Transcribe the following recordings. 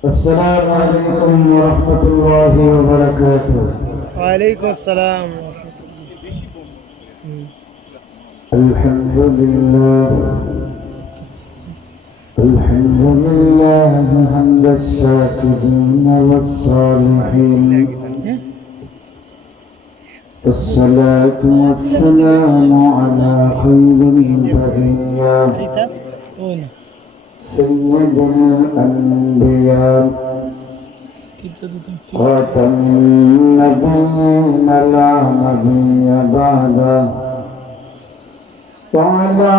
السلام عليكم ورحمة الله وبركاته. وعليكم السلام. الحمد لله حمد الشاكرين والصالحين، والصلاة والسلام على خير البرية سيد الأنبياء خاتم النبيين لا نبي بعده، وعلى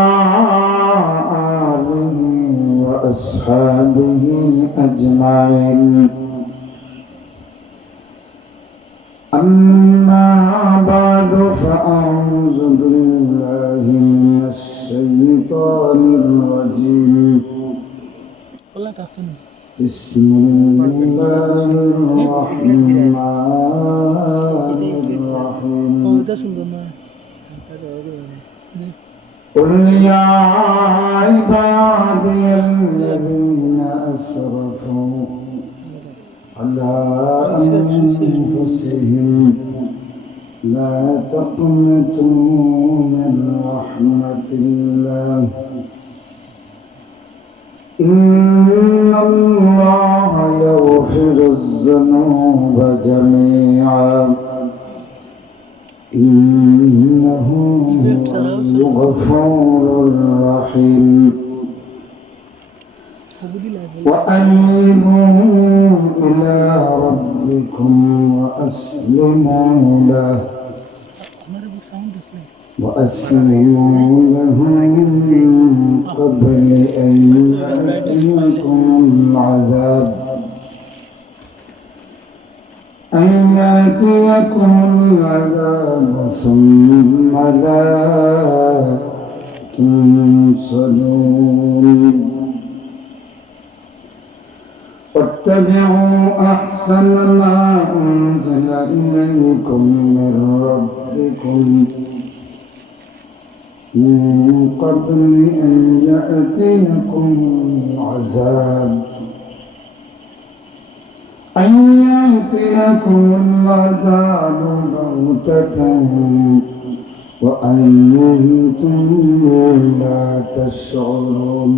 آله وأصحابه أجمعين. أما بعد فأعوذ بالله من الشيطان الرجيم. بسم الله الرحمن الرحيم. قل يا عبادي الذين أسرفوا على أنفسهم لا تقنطوا من رحمة الله، إن الله يغفر الذنوب جميعا إنه هو الغفور الرحيم. وأنيبوا إلى ربكم وأسلموا له من قبل أن يأتيكم العذاب ثم لا تنصرون. واتبعوا أحسن ما أنزل إليكم من ربكم من قبل أن يأتيكم العذاب بغتة وأنتم لا تشعرون.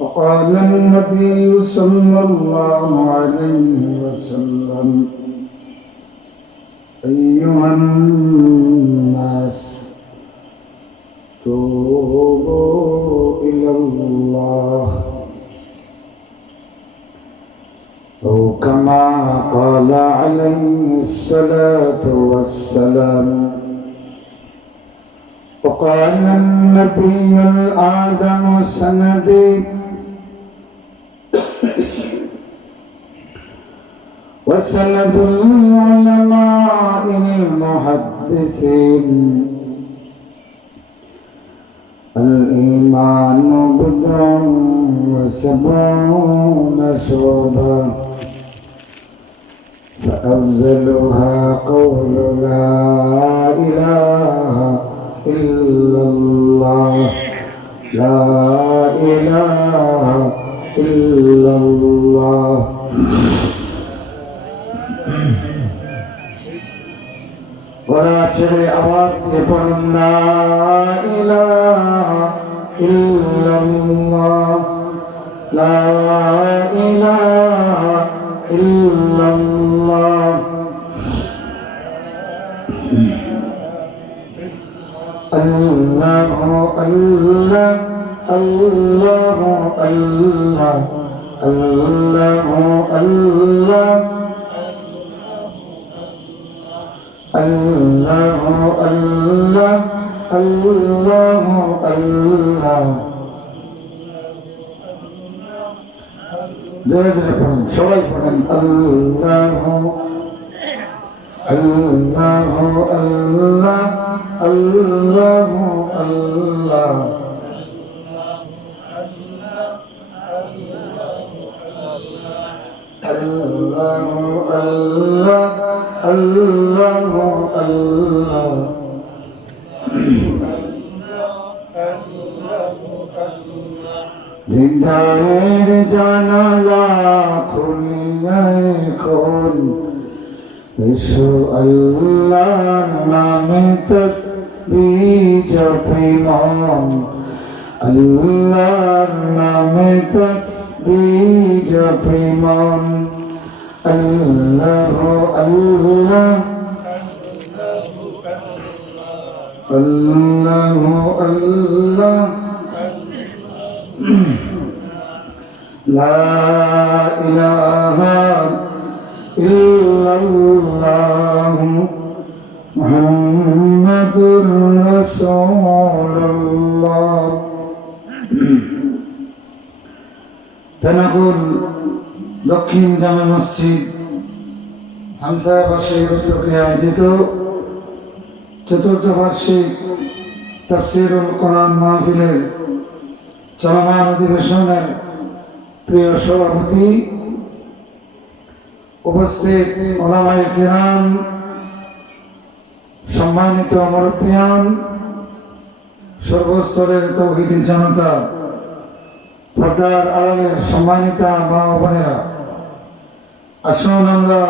وقال النبي صلى الله عليه وسلم: أيها الناس توبوا إلى الله، أو كما قال عليه الصلاة والسلام. وقال النبي الأعظم سندي وسند العلماء المحدثين: الإيمان بضع وسبعون شعبة، فأفضلها قول لا إله إلا الله، لا إله إلا الله. وآخر آواز يقول لا إله إلا الله، لا إله إلا الله. الله الله الله الله الله الله الله الله الله الله. জোরে জোরে পড়ুন, সবাই পড়েন আল্লাহ আল্লাহ আল্লাহ আল্লাহ আল্লাহ। الله الله الله الله. হৃদয়ের জানালা খুলিয়া এখন এসো আল্লাহর নামে তাসবিহ জপি মন আল্লাহর নামে তাসবিহ জপি মন আল্লাহ আল্লাহ আল্লাহ আল্লাহ লা ইলাহা ইল্লাল্লাহ মুহাম্মাদুর রাসূলুল্লাহ। বেনাকুল দক্ষিণ জামে মসজিদ হামসাবাসী উদ্যোগে আয়োজিত চতুর্থ বার্ষিক তাফসীরুল কোরআন মাহফিলের চলমান অধিবেশনের প্রিয় সভাপতি, উপস্থিত ওলামায়ে কিরাম, সম্মানিত মুরব্বিয়ান, সর্বস্তরের তৌহিদি জনতা, পর্দার আড়ালের সম্মানিতা মা ও বোনেরা, আসুন আমরা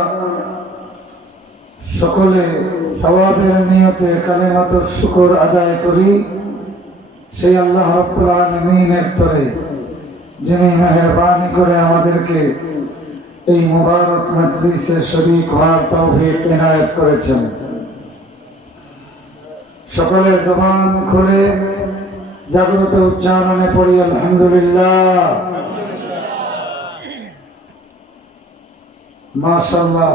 সকলে সওয়াবের নিয়তে কালিমাতুর শুকর আদায় করি সেই আল্লাহ রাব্বুল আলামিনের তরে, যিনি মেহেরবানি করে আমাদেরকে এই মুবারক মজলিসে শরীক হওয়ার তৌফিক ইনায়েত করেছেন। সকলে জবান খুলে জাগ্রত উচ্চারণে পড়ি আলহামদুলিল্লাহ। মাশাআল্লাহ,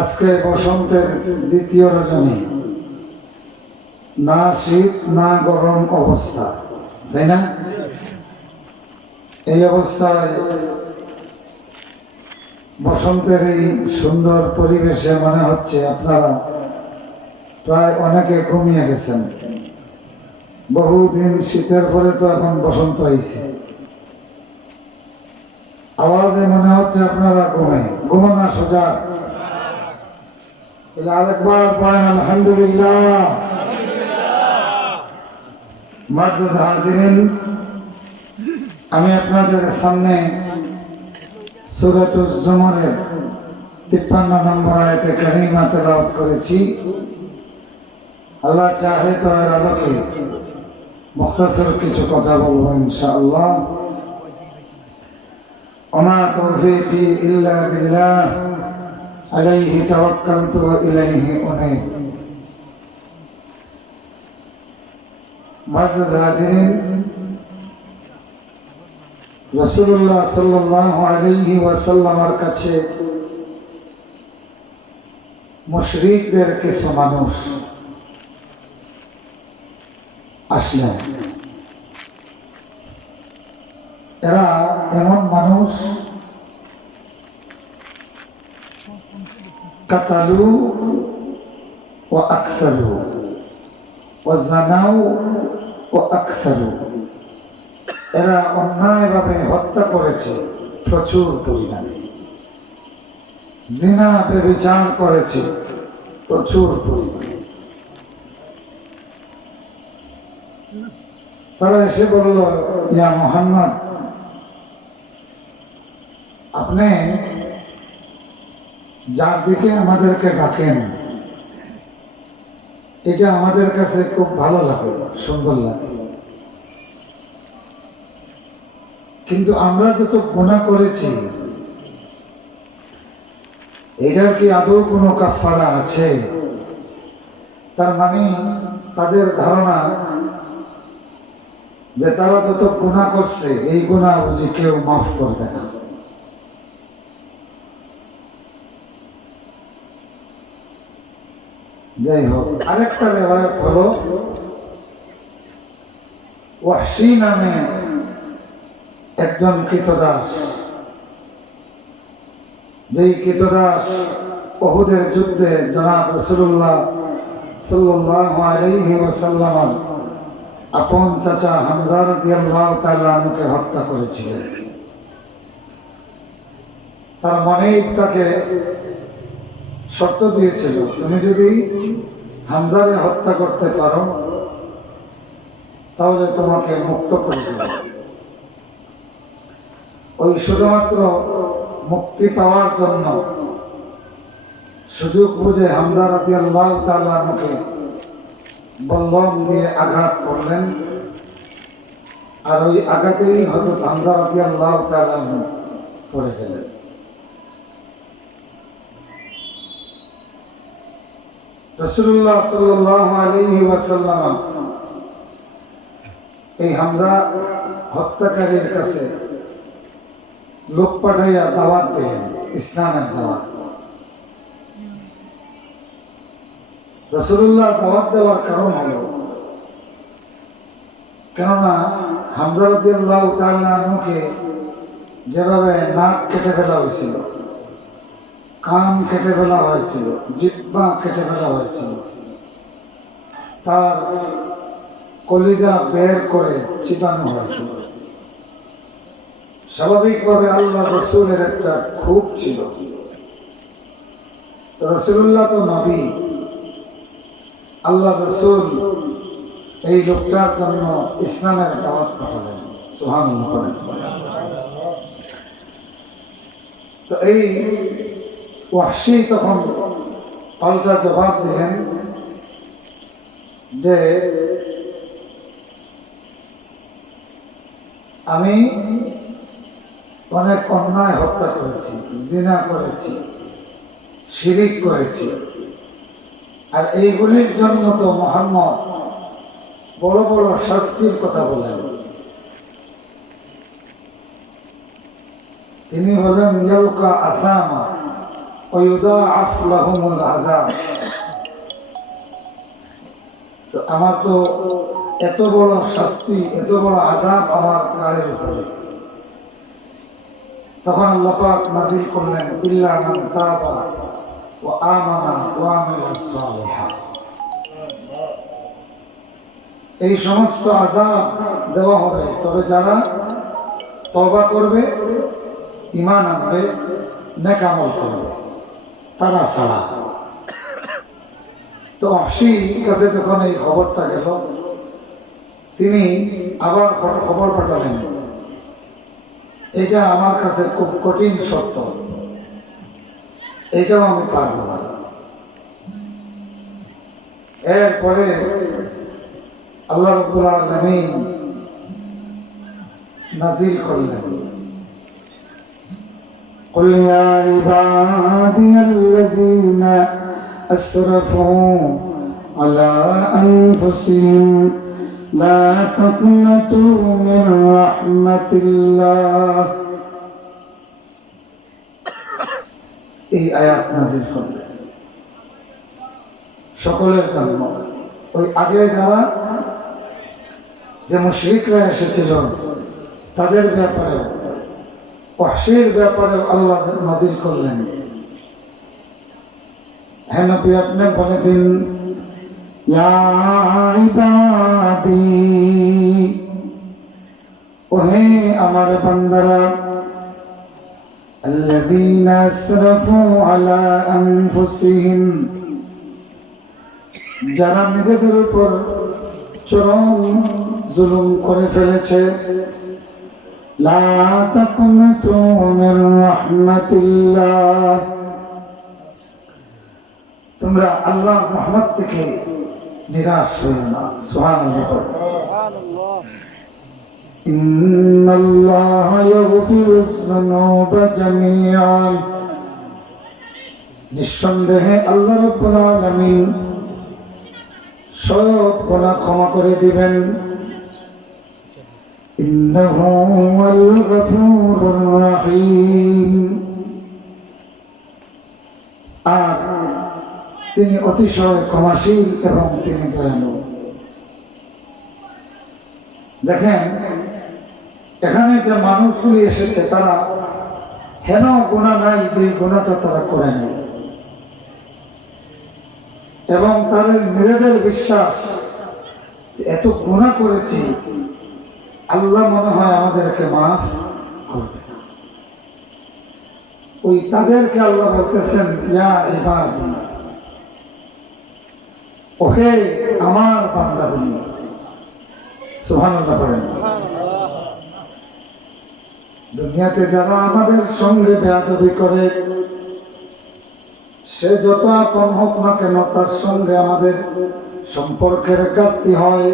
আজকে বসন্তের দ্বিতীয় রজনী, না শীত না গরম অবস্থা, তাই না? এই অবস্থায় বসন্তের এই সুন্দর পরিবেশে মনে হচ্ছে আপনারা প্রায় অনেকে ঘুমিয়ে গেছেন। বহুদিন শীতের পরে তো এখন বসন্ত হয়েছে, আওয়াজে মনে হচ্ছে আপনারা ঘুমানা সোজা। আরেকবার পড়েন আলহামদুলিল্লাহ। মুআজ্জাজ হাজিরিন, আমি আপনাদের সামনে সূরাতুজ জুমারের 53 নম্বর আয়াতে কারিমা তেলাওয়াত করেছি। আল্লাহ চাহে তো এর আলোকে মুখতাসর কিছু কথা বলবো ইনশাআল্লাহ। ওমা তৌফীকি ইল্লা বিল্লাহ আলাইহি তাওয়াক্কালতু ওয়া ইলাইহি উনীব। মুআজ্জাজ হাজিরিন, রাসূলুল্লাহ সাল্লাল্লাহু আলাইহি ওয়াসাল্লামের কাছে মুশরিকদের কিছু মানুষ আসলেন। এরা এমন মানুষ, কাতালু ওয়া আকসালু ওয়া জানাউ ওয়া আকসালু, এরা অন্যায়ভাবে হত্যা করেছে প্রচুর পরিমাণে, জিনা ব্যভিচার করেছে প্রচুর পরিমাণে। তারা এসে বলল, ইয়া মুহাম্মদ, আপনি যার দিকে আমাদেরকে ডাকেন এটা আমাদের কাছে খুব ভালো লাগে, সুন্দর লাগে, কিন্তু আমরা যত গুনাহ করেছি এটার কি আদৌ কোনো কাফারা আছে? তার মানে তাদের ধারণা যে তারা যত গুনাহ করছে এই গুনাহ বুঝি কেউ মাফ করবে না। যাই হোক, আরেকটা রিওয়ায়াত হলো ওয়াহশী নামে একজন কৃতদাস, যেই কৃতদাস উহুদের যুদ্ধে জনাব রাসূলুল্লাহ সাল্লাল্লাহু আলাইহি ওয়াসাল্লাম আপন চাচা হামজা রাদিয়াল্লাহু তাআলা আনহুকে হত্যা করেছিলেন। তার মনেই তাকে শর্ত দিয়েছিল, তুমি যদি হামজাকে হত্যা করতে পারো তাহলে তোমাকে মুক্ত করে দেব। ওই শুধুমাত্র মুক্তি পাওয়ার জন্য সুযোগ বুঝে হামজা রাদিয়াল্লাহু তাআলা আনহুকে বল্লম দিয়ে আঘাত করলেন, আর ওই আঘাতেই হযরত হামজা রাদিয়াল্লাহু তাআলা আনহু পড়ে গেলেন। রাসূলুল্লাহ সাল্লাল্লাহু আলাইহি ওয়াসাল্লাম এই হামজা হত্যাকারীর কাছে লোক পাঠাইয়া দাওয়াত দিলেন, ইসলামের দাওয়াত। রাসূলুল্লাহ দাওয়াত দেওয়ার কারণ হলো, কেননা হামজা রাদিয়াল্লাহু তাআলা আনহুকে যেভাবে নাক কেটে ফেলা হয়েছিল, কান কেটে ফেলা হয়েছিল, জিহ্বা কেটে ফেলা হয়েছিল, তার কলিজা বের করে চিবানো হয়েছিল। স্বাভাবিকভাবে আল্লাহ রাসূলের একটা ক্ষোভ ছিল। রাসূলুল্লাহ তো নবী, আল্লাহ রাসূল এই লোকটার জন্য ইসলামের দাওয়াত পাঠালেন। সুবহানাল্লাহ। তো এই ওয়াহশী তখন পাল্টা জবাব দিলেন যে আমি অনেক অন্যায় হত্যা করেছি, জিনা করেছি, শিরিক করেছি, আর এইগুলির জন্য তো মুহাম্মদ বড় বড় শাস্তির কথা বলেন। তিনি বলেন ইয়ালকা আসামা ওয়া ইউদাআফ লাহুমুল আযাব। তো আমার তো এত বড় শাস্তি, এত বড় আযাব আমার গায়ের উপরে। তখন আল্লাহ পাক নাযিল করলেন ইল্লা মান তাবা ওয়া আমানা ওয়া আমিলা সালিহা। এই সমস্ত আযাব দেওয়া হবে তবে যারা তওবা করবে, ঈমান আনবে, নেক আমল করবে, তারা ছাড়া। তো ওয়াহশীর কাছে যখন এই খবরটা গেল, তিনি আবার খবর পাঠালেন, এটা আমার কাছে খুব কঠিন সত্য, এটাও আমি পারব না। এরপরে আল্লাহ রাব্বুল আলামিন নাযিল করলেন قل يا عبادي الذين أسرفوا على أنفسهم لا تقنطوا من رحمة الله। এই আয়াত নাযিল করলেন সকলের জন্য। ওই আগে যারা যে মুশরিকরা এসেছিল তাদের ব্যাপারে, ওয়াহশীর ব্যাপারে আল্লাহ নাযিল করলেন, হে নবী আপনি বলে দিন ইয়া ইবাদি, ওহে আমার বান্দারা, আল্লাযীনা আসরাফু আলা আনফুসিহিম, যারা নিজেদের উপর চরম জুলুম করে ফেলেছে, লা তাকনাতু মির রাহমাতিল্লাহ, তোমরা আল্লাহর রহমত থেকে নিরাশ হইও না। সুবহানাল্লাহ। ইন্নাল্লাহা ইয়াগফিরুয যুনুবা জামিআন, নিঃসন্দেহে আল্লাহ রাব্বুল আলামিন সব গুনাহ ক্ষমা করে দিবেন। ইন্নাহু হুয়াল গফুরুর রহিম, আর তিনি অতিশয় ক্ষমাশীল এবং তিনি দয়ালু। দেখেন এখানে যে মানুষগুলি এসেছে তারা হেন গুনাহ নাই যে গুনাহটা তারা করে নেয়, এবং তাদের নিজেদের বিশ্বাস এত গুনাহ করেছি আল্লাহ মনে হয় আমাদেরকে মাফ করবে না। ওই তাদেরকে আল্লাহ বলতেছেন ইয়া ইবাদি, ওহে আমার বান্দাগুলো। সুবহানাল্লাহ পড়েন। দুনিয়াতে যারা আমাদের সঙ্গে বেয়াদবি করে, সে যত আপন হোক না কেন, তার সঙ্গে আমাদের সম্পর্কের ঘাটতি হয়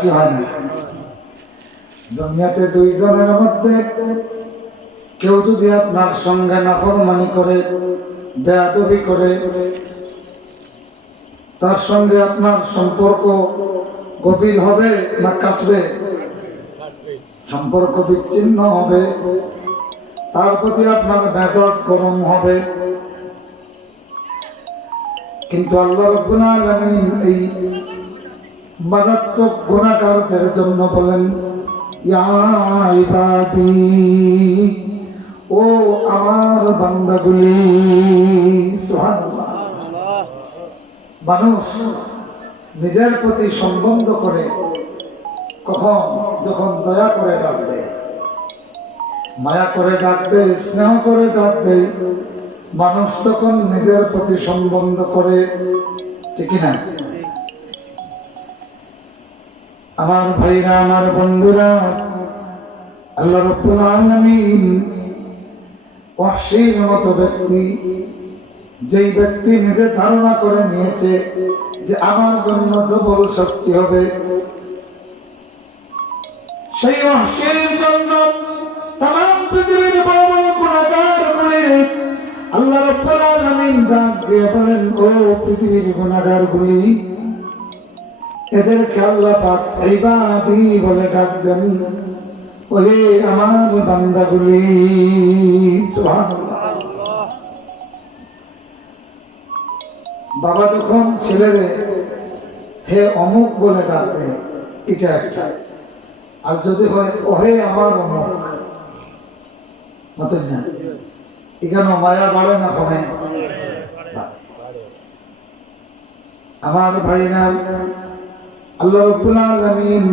কি হয় না? দুনিয়াতে দুইজনের মধ্যে কেউ যদি আপনার সঙ্গে নাফরমানি করে, বেয়াদবি করে, তার সঙ্গে আপনার সম্পর্ক গভীর হবে না কাটবে? সম্পর্ক বিচ্ছিন্ন হবে, তার প্রতি আপনার মেজাজ গরম হবে। কিন্তু আল্লাহ রাব্বুল আলামিন এই মারাত্মক গুনাহগারদের জন্য বলেন, ইয়া ইবাদি, ও আমার বান্দাগুলি। সুবহানাল্লাহ। মানুষ নিজের প্রতি সম্বন্ধ করে কখন? যখন দয়া করে ডাক দেয়, মায়া করে ডাক দেয়, স্নেহ করে ডাক দেয়, মানুষ তখন নিজের প্রতি সম্বন্ধ করে, ঠিক না? আমার ভাইরা, আমার বন্ধুরা, আল্লাহ রাব্বুল আলামিন ওয়াহশীর মতো ব্যক্তি, যেই ব্যক্তি নিজে ধারণা করে নিয়েছে যে আমার জন্য ডবল শাস্তি হবে, সেই ওয়াহশীর জন্য তাম পৃথিবীর বড় বড় গুনাহগারগুলি আল্লাহ রাব্বুল আলামিন ডাক দিয়ে বলেন, ও পৃথিবীর গুনাহগারগুলি, এদেরকে আল্লাহ পাক ইবাদি বলে ডাক দেন, ওহে আমার বান্দাগুলি। সুবহানাল্লাহ। বাবা যখন ছেলেরে হে অমুক বলে ডাক দেয়, এটা একটা। আর যদি হয় ওহে আমার অমুক, মতেন না, এখানে মায়া বাড়ে না কমে? আমার ভাইরা, আল্লাহ রাব্বুল আলামিন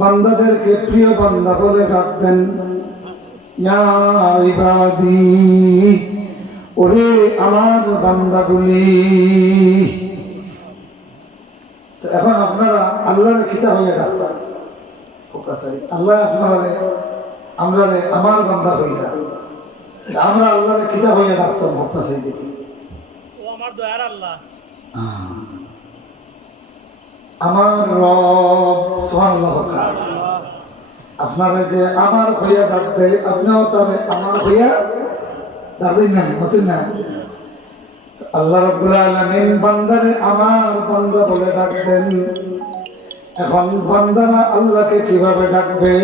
বান্দাদেরকে প্রিয় বান্দা বলে ডাক দেন, ইয়া ইবাদি, ওহে আমার বান্দাগুলি। এখন আপনারা আল্লাহর কিতাব হয়ে ডাকতেন, আল্লাহ আপনারা আমরা আমার বান্দা হইয়া, আমরা আল্লাহর কিতাব হইয়া ডাকতাম ভক্তা সাই দেখি, ও আমার দয়ার আল্লাহ, আমার রব। সুবহানাল্লাহ। আপনারা যে আমার হইয়া ডাক দেয়, আপনিও তাহলে আমার হইয়া ডাকেন না, মতেন না? আল্লাহ রাব্বুল আলামিন বান্দারে আমার বান্দা বলে ডাকবেন। এখন বান্দারা আল্লাহকে কিভাবে ডাকবে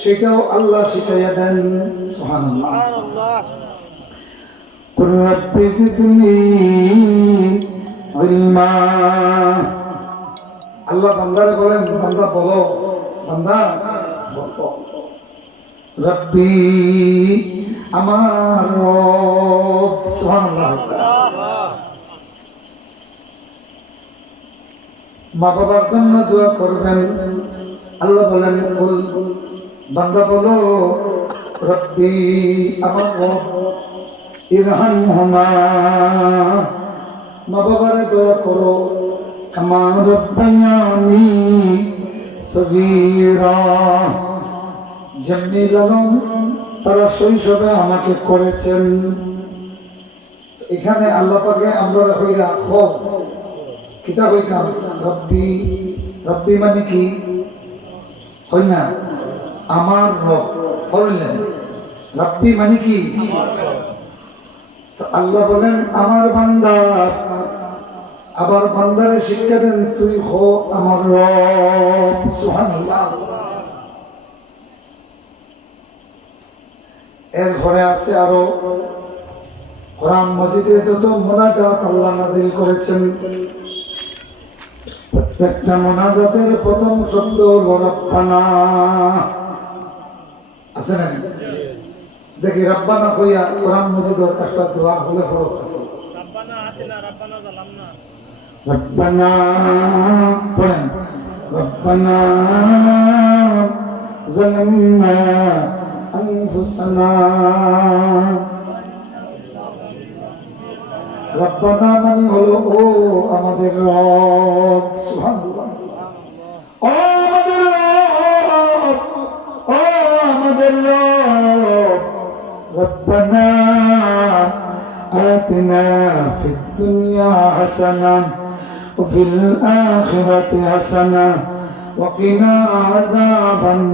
সেটাও আল্লাহ শিখাইয়া দেন। সুবহানাল্লাহ। কুর রাব্বি জিদনি ইলমা। আল্লাহ বান্দারে বলেন, বান্দা বলো, বান্দা বলো, রব্বি আমার রব। সুবহানাল্লাহ। মা বাবার জন্য দোয়া করবেন। আল্লাহ বলেন, কুল, বান্দা বলো, রব্বি আমার রব, ইরহামহুমা, মা বাবারে দয়া করো, কামা রাব্বায়ানি সগীরা, যেমনি লালন তারা শৈশবে আমাকে করেছেন। এখানে আল্লাহ পাকে আমরা হইয়া খব কিতাব হইতাম রব্বি। রব্বি মানে কি হয় না? আমার রব করলেন। রব্বি মানে কি? তো আল্লাহ বলেন আমার বান্দা, আবার বান্দারে শিক্ষা দেন, তুই হো আমার রব। সুবহানাল্লাহ। এরপরে আছে আরো কোরআন মাজিদে যত মুনাজাত আল্লাহ নাযিল করেছেন, প্রত্যেকটা মুনাজাতের প্রথম শব্দ হলো রব্বানা। আছে না? দেখি রব্বানা কইয়া কোরআন মাজিদের একটা দোয়া হলে ফরক আছে, রব্বানা আতিনা রব্বানা যালামনা। রব্বানা পড়েন, রব্বানা যালামনা আনফুসানা। রব্বানা মানে হলো ও আমাদের রব। সুবহানাল্লাহ। ও আমাদের রব, ও আমাদের আমাদের রব রব্বানা আতিনা ফিদ দুনিয়া হাসানা ওয়া ফিল আখিরাতি হাসানা ওয়া কিনা আযাবান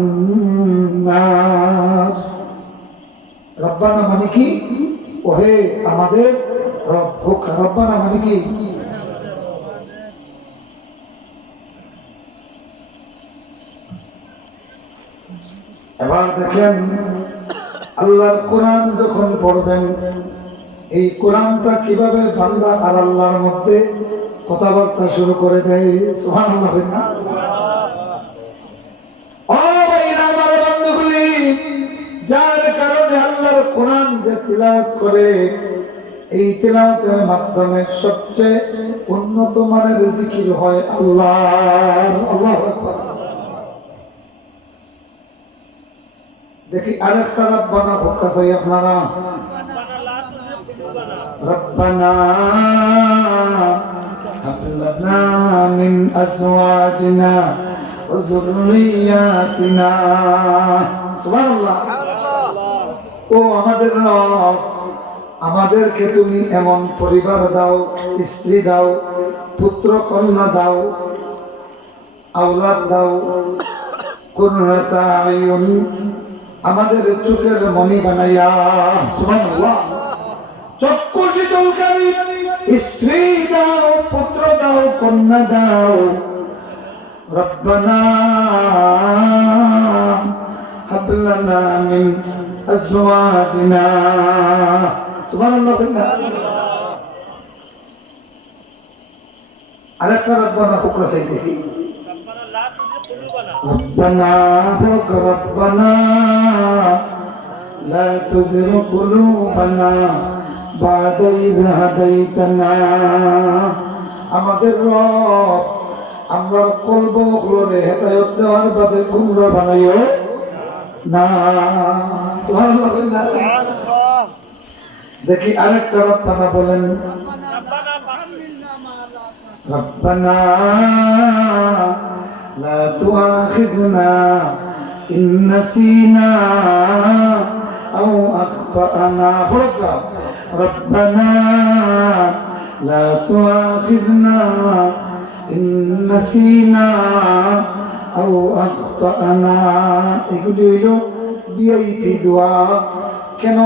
নার। রব্বানা মানে কি? ওহে আমাদের রব। রব্বানা মানে কি? এবার দেখেন আল্লাহর কোরআন যখন পড়বেন, এই কোরআনটা কিভাবে বান্দা আর আল্লাহর মধ্যে কথাবার্তা শুরু করে দেয়। সুবহানাল্লাহ। ও ভাইরা আমার বন্ধুগুলি, যার কারণে আল্লাহর কোরআন যে তিলাওয়াত করে, এই তিলাওয়াতের মাধ্যমে সবচেয়ে উন্নত মানের জিকির হয় আল্লাহর। আল্লাহু আকবার। দেখি আরেকটা রব্বানা হোক চাই আপনারা। রব্বানা হাব লানা মিন আজওয়াজিনা ওয়া যুররিয়াতিনা। সুবহানাল্লাহ। ও আমাদের রব, আমাদেরকে তুমি এমন পরিবার দাও, স্ত্রী দাও, পুত্র কন্যা দাও, আওলাদ দাও, কুররাতা আয়ুন, আমাদের চোখের মনি বানাইয়া। সুবহানাল্লাহ। চক্ষু শীতলকারী স্ত্রী দাও, পুত্র দাও, কন্যা দাও। রব্বানা হাব লানা মিন আজওয়াজিনা। সুবহানাল্লাহ। আরেকটা রব্বানা হোক চাই দেখি। ربنا ربنا لا تزغ قلوبنا بعد إذ هديتنا। আমাদের রব, আমরা কলবগুলোরে হেদায়েত দেওয়ার বাদে গুমরা বানাইও না। সুবহানাল্লাহ। দেখি আরেকটা রব্বানা বলেন। রব্বানা لا تؤاخذنا إن نسينا أو أخطأنا. ربنا لا تؤاخذنا إن نسينا أو أخطأنا. এগুলি হইল ভিআইপি দোয়া। কেন?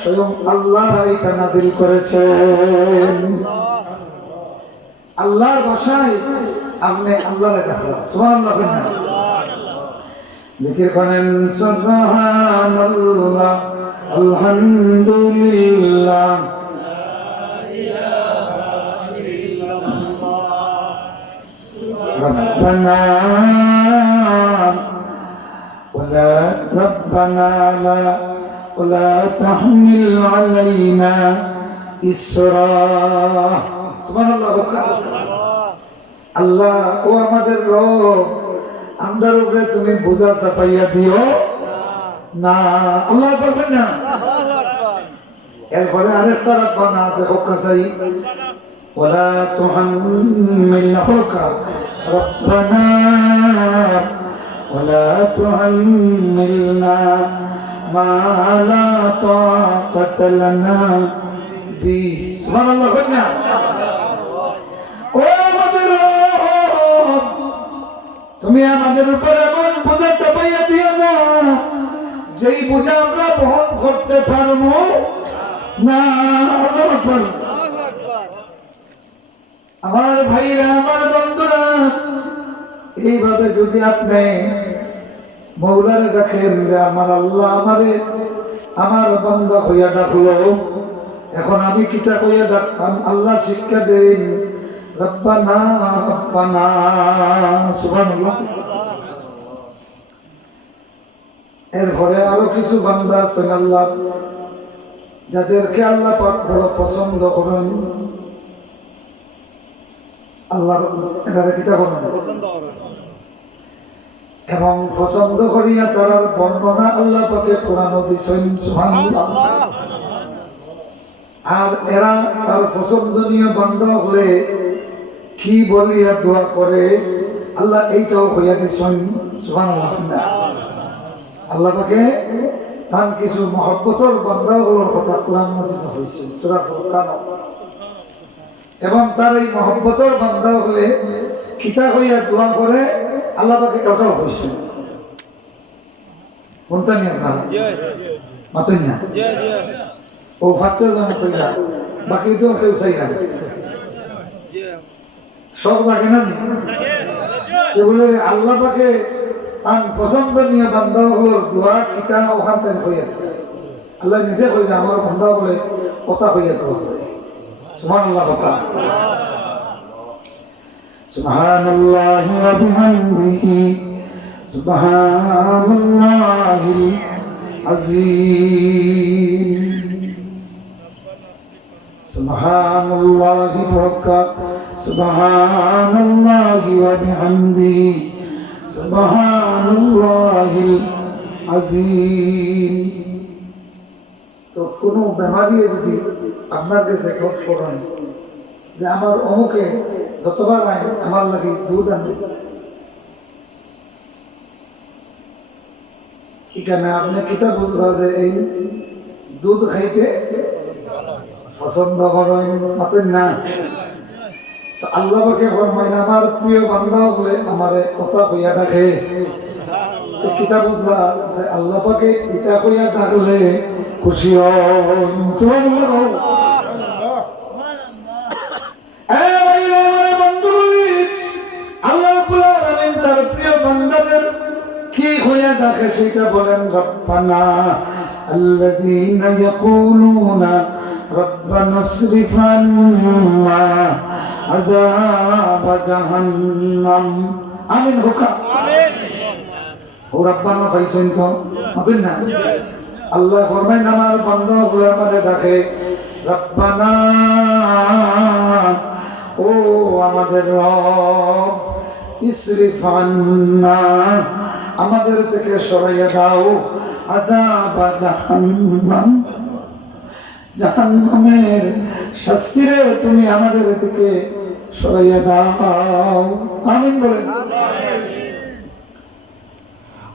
স্বয়ং আল্লাহ এটা নাযিল করেছেন। আল্লাহর ভাষায় আপনি আল্লাহরে ডাকলেন। সুবহানাল্লাহ। জিকির করেন সুবহানাল্লাহ, আলহামদুলিল্লাহ, রব্বানা ولا تحمل علينا إسرا. সুবহানাল্লাহ। আল্লাহ, ও আমাদের রব, আমরার উপরে তুমি বোঝা চাপাইয়া দিও না। আল্লাহ বলবেন না। এরপরে আরেকটা রব্বানা আছে হোক চাই। ওয়ালা তুহাম্মিলনা রব্বানা ওয়ালা তুহাম্মিলনা মা লা তাকাতা লানা বি। সুবহানাল্লাহ। ও আমাদের রব, তুমি আমাদের উপরে এমন বোঝা চাপাইয়া দিও না যেই বোঝা আমরা বহন করতে পারবো না। আমার ভাইরা, আমার বন্ধুরা, এইভাবে যদি আপনি মৌলারে ডাকেন যে আমার আল্লাহ আমারে আমার বান্দা হইয়া ডাকলো, এখন আমি কিতা হইয়া ডাকতাম, আল্লাহ শিক্ষা দেন। রব্বানা রব্বানা। সুবহানাল্লাহ। এরপরে আরো কিছু বান্দা আছেন আল্লাহ, যাদেরকে আল্লাহ পাক বড় পছন্দ করেন। আল্লাহ এখানে কিতা করেন এবং পছন্দ করিয়া তার বর্ণনা আল্লাহ পাকে কোরআনে দিয়েছেন। সুবহানাল্লাহ। আর এরা তার পছন্দনীয় বান্দা হলে কি বলিয়া দোয়া করে, আল্লাহ এইটাও হইয়া দিয়েছেন। সুবহানাল্লাহ। আল্লাহ পাকে তার কিছু মহব্বতর বান্দাগুলোর কথা কোরআন মাজিদে হয়েছে সূরা ফুরকান, এবং তার এই মহব্বতর বান্দা হলে কিতা হইয়া দোয়া করে আল্লাহ পাকে ওটাও হয়েছে। কোনটা নিয়ে আপনারা মাতেন না? ও ফাত্তর জন কইরা বাকি তো কেউ চাই না, সব থাকে না এগুলো আল্লাহ পাকে তার পছন্দনীয় বান্দা হলোর দোয়া কিতা ওখান থেকে হইয়া আল্লাহ নিজে কইরা আমার বান্দা বলে কথা হইয়া দোয়া করে। সুবহানাল্লাহ কথা সুবহানাল্লাহি ওয়া বিহামদিহি সুবহানাল্লাহিল আযীম সুবহানাল্লাহি ওয়া সুবহানাল্লাহি ওয়া বিহামদিহি সুবহানাল্লাহিল আযীম। তো কোনো বেমারি যদি আপনার কাছে খোঁজ করেন যে আমার অমুকে যতবার আয় আমার লাগে দুধ আনবে, এখানে আপনি কিতা বুঝবা যে এই দুধ খাইতে পছন্দ করেন মাতেন না? আল্লাহ পাকে ফরমায় আমার প্রিয় বান্দা বলে আমারে কথা কইয়া ডাকে, কিতা বুঝবা যে আল্লাহ পাকে এটা কইয়া ডাকলে খুশি হন। সুবহানাল্লাহ। আল্লাহ রাব্বুল আলামিন তার প্রিয় বান্দাদের কি কইয়া ডাকে সেটা বলেন। রব্বানা আল্লাযীনা ইয়াকুলুনা রব্বানা ইসরিফ আন্না আযাব জাহান্নাম। আমিন হোকা আমিন। ও রব্বানা ফাইসেন তো মাতেন না? আল্লাহ ফরমায় আমার বান্দা গুলো আমারে ডাকে রব্বানা, ও আমাদের রব, ইসরিফ আন্না আমাদের থেকে সরাইয়া দাও আযাব জাহান্নাম, জাহান্নামের শাস্তিরে তুমি আমাদের থেকে সরাইয়া দাও। আমিন বলেন।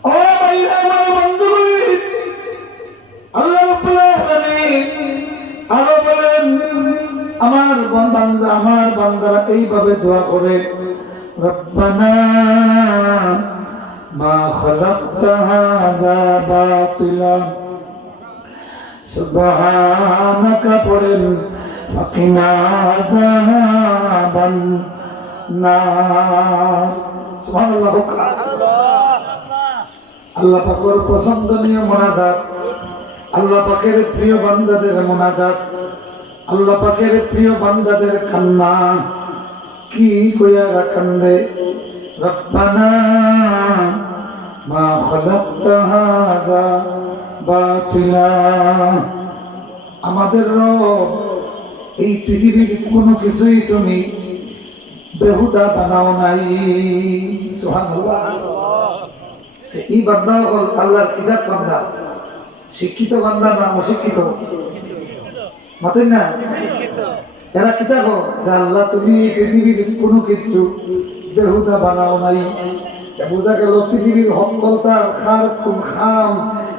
ও ভাইরা আমার বন্ধুগুলি, আল্লাহ রাব্বুল আলামিন আরো বলেন আমার বান্দারা এইভাবে দোয়া করে রব্বানা মা খালাকতা হাযা বাতিলা সুবহানাকা পড়েন ফাকিনা আযাবান নার। সুবহানাল্লাহ। আল্লাহ পাকের পছন্দনীয় মোনাজাত, আল্লাহ পাকের প্রিয় বান্দাদের মোনাজাত, আল্লাহ পাকের প্রিয় বান্দাদের কান্না কি কইয়া কান্দে রব্বানা মা খালাকতা হাযা বাতিলা। আমাদের রব এই পৃথিবীর কোনো কিছুই তুমি বেহুদা বানাও নাই। সুবহানাল্লাহ। এই বান্দা হল আল্লাহর কিজাত বান্দা, শিক্ষিত বান্দা না অশিক্ষিত মাতেন না? এরা কিতা গো যে আল্লাহ তুমি পৃথিবীর কোনো কিছু বেহুদা বানাও নাই। বোঝা গেল পৃথিবীর সকলতার খার খুন খাম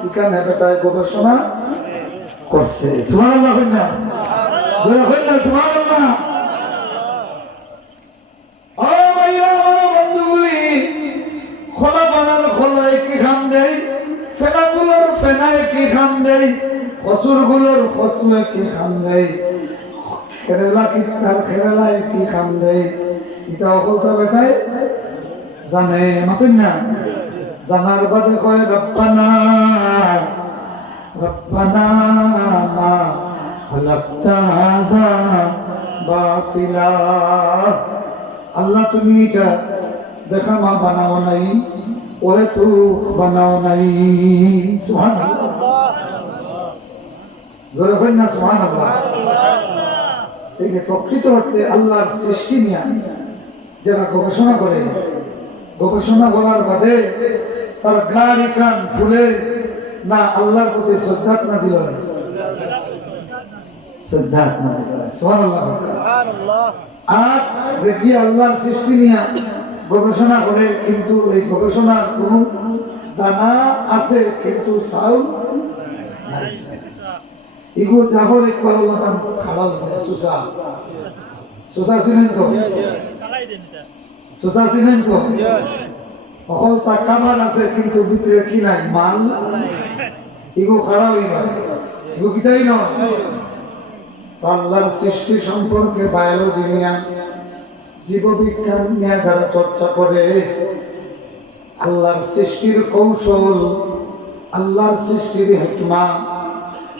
এখানে বেটায় গবেষণা করছে। সুবহানাল্লাহ হই না? জোরে হই না সুবহানাল্লাহ? ও ভাইরা আমার বন্ধুগুলি, খোলা বানার খোলায় কি খাম দেয়, ফেনাগুলোর ফেনায় কি খাম দেয়, খসুরগুলোর খসুয়ে কি খাম দেয়, কেরালা কি তার কেরালায় কি খাম দেয়, এটা অকলতা বেটায় জানে মাতেন না? জানার বাদে কয় রব্বানা রব্বানা মা খালাকতা হাযা বাতিলা। আল্লাহ তুমি এটা দেখা মা বানাও নাই, ওহে তু বানাও নাই। সুবহানাল্লাহ। জোরে কই না সুবহানাল্লাহ? এই যে প্রকৃত অর্থে আল্লাহর সৃষ্টি নিয়ে যারা গবেষণা করে, গবেষণা করার বাদে তার গাড়ি কান ফুলে না আল্লাহর প্রতি শ্রদ্ধা নাজিল হয়, শ্রদ্ধা নাজিল হয়। সুবহানাল্লাহ। আর যে কি আল্লাহর সৃষ্টি নিয়ে গবেষণা করে কিন্তু এই গবেষণার কোনো দানা আছে কিন্তু চাউল নাই। এগুলো দেখো একবার খারাপ সুসা সুসা ছিলেন তো সুসা ছিলেন তো অকল টাকাবার আছে কিন্তু ভিতরে কি নাই মাল এগুলো খারাপ হইবার এগুলো কিটাই নয়। তো আল্লাহর সৃষ্টি সম্পর্কে বায়োলজি নিয়ে জীববিজ্ঞান নিয়ে যারা চর্চা করে আল্লাহর সৃষ্টির কৌশল, আল্লাহর সৃষ্টির হিকমা,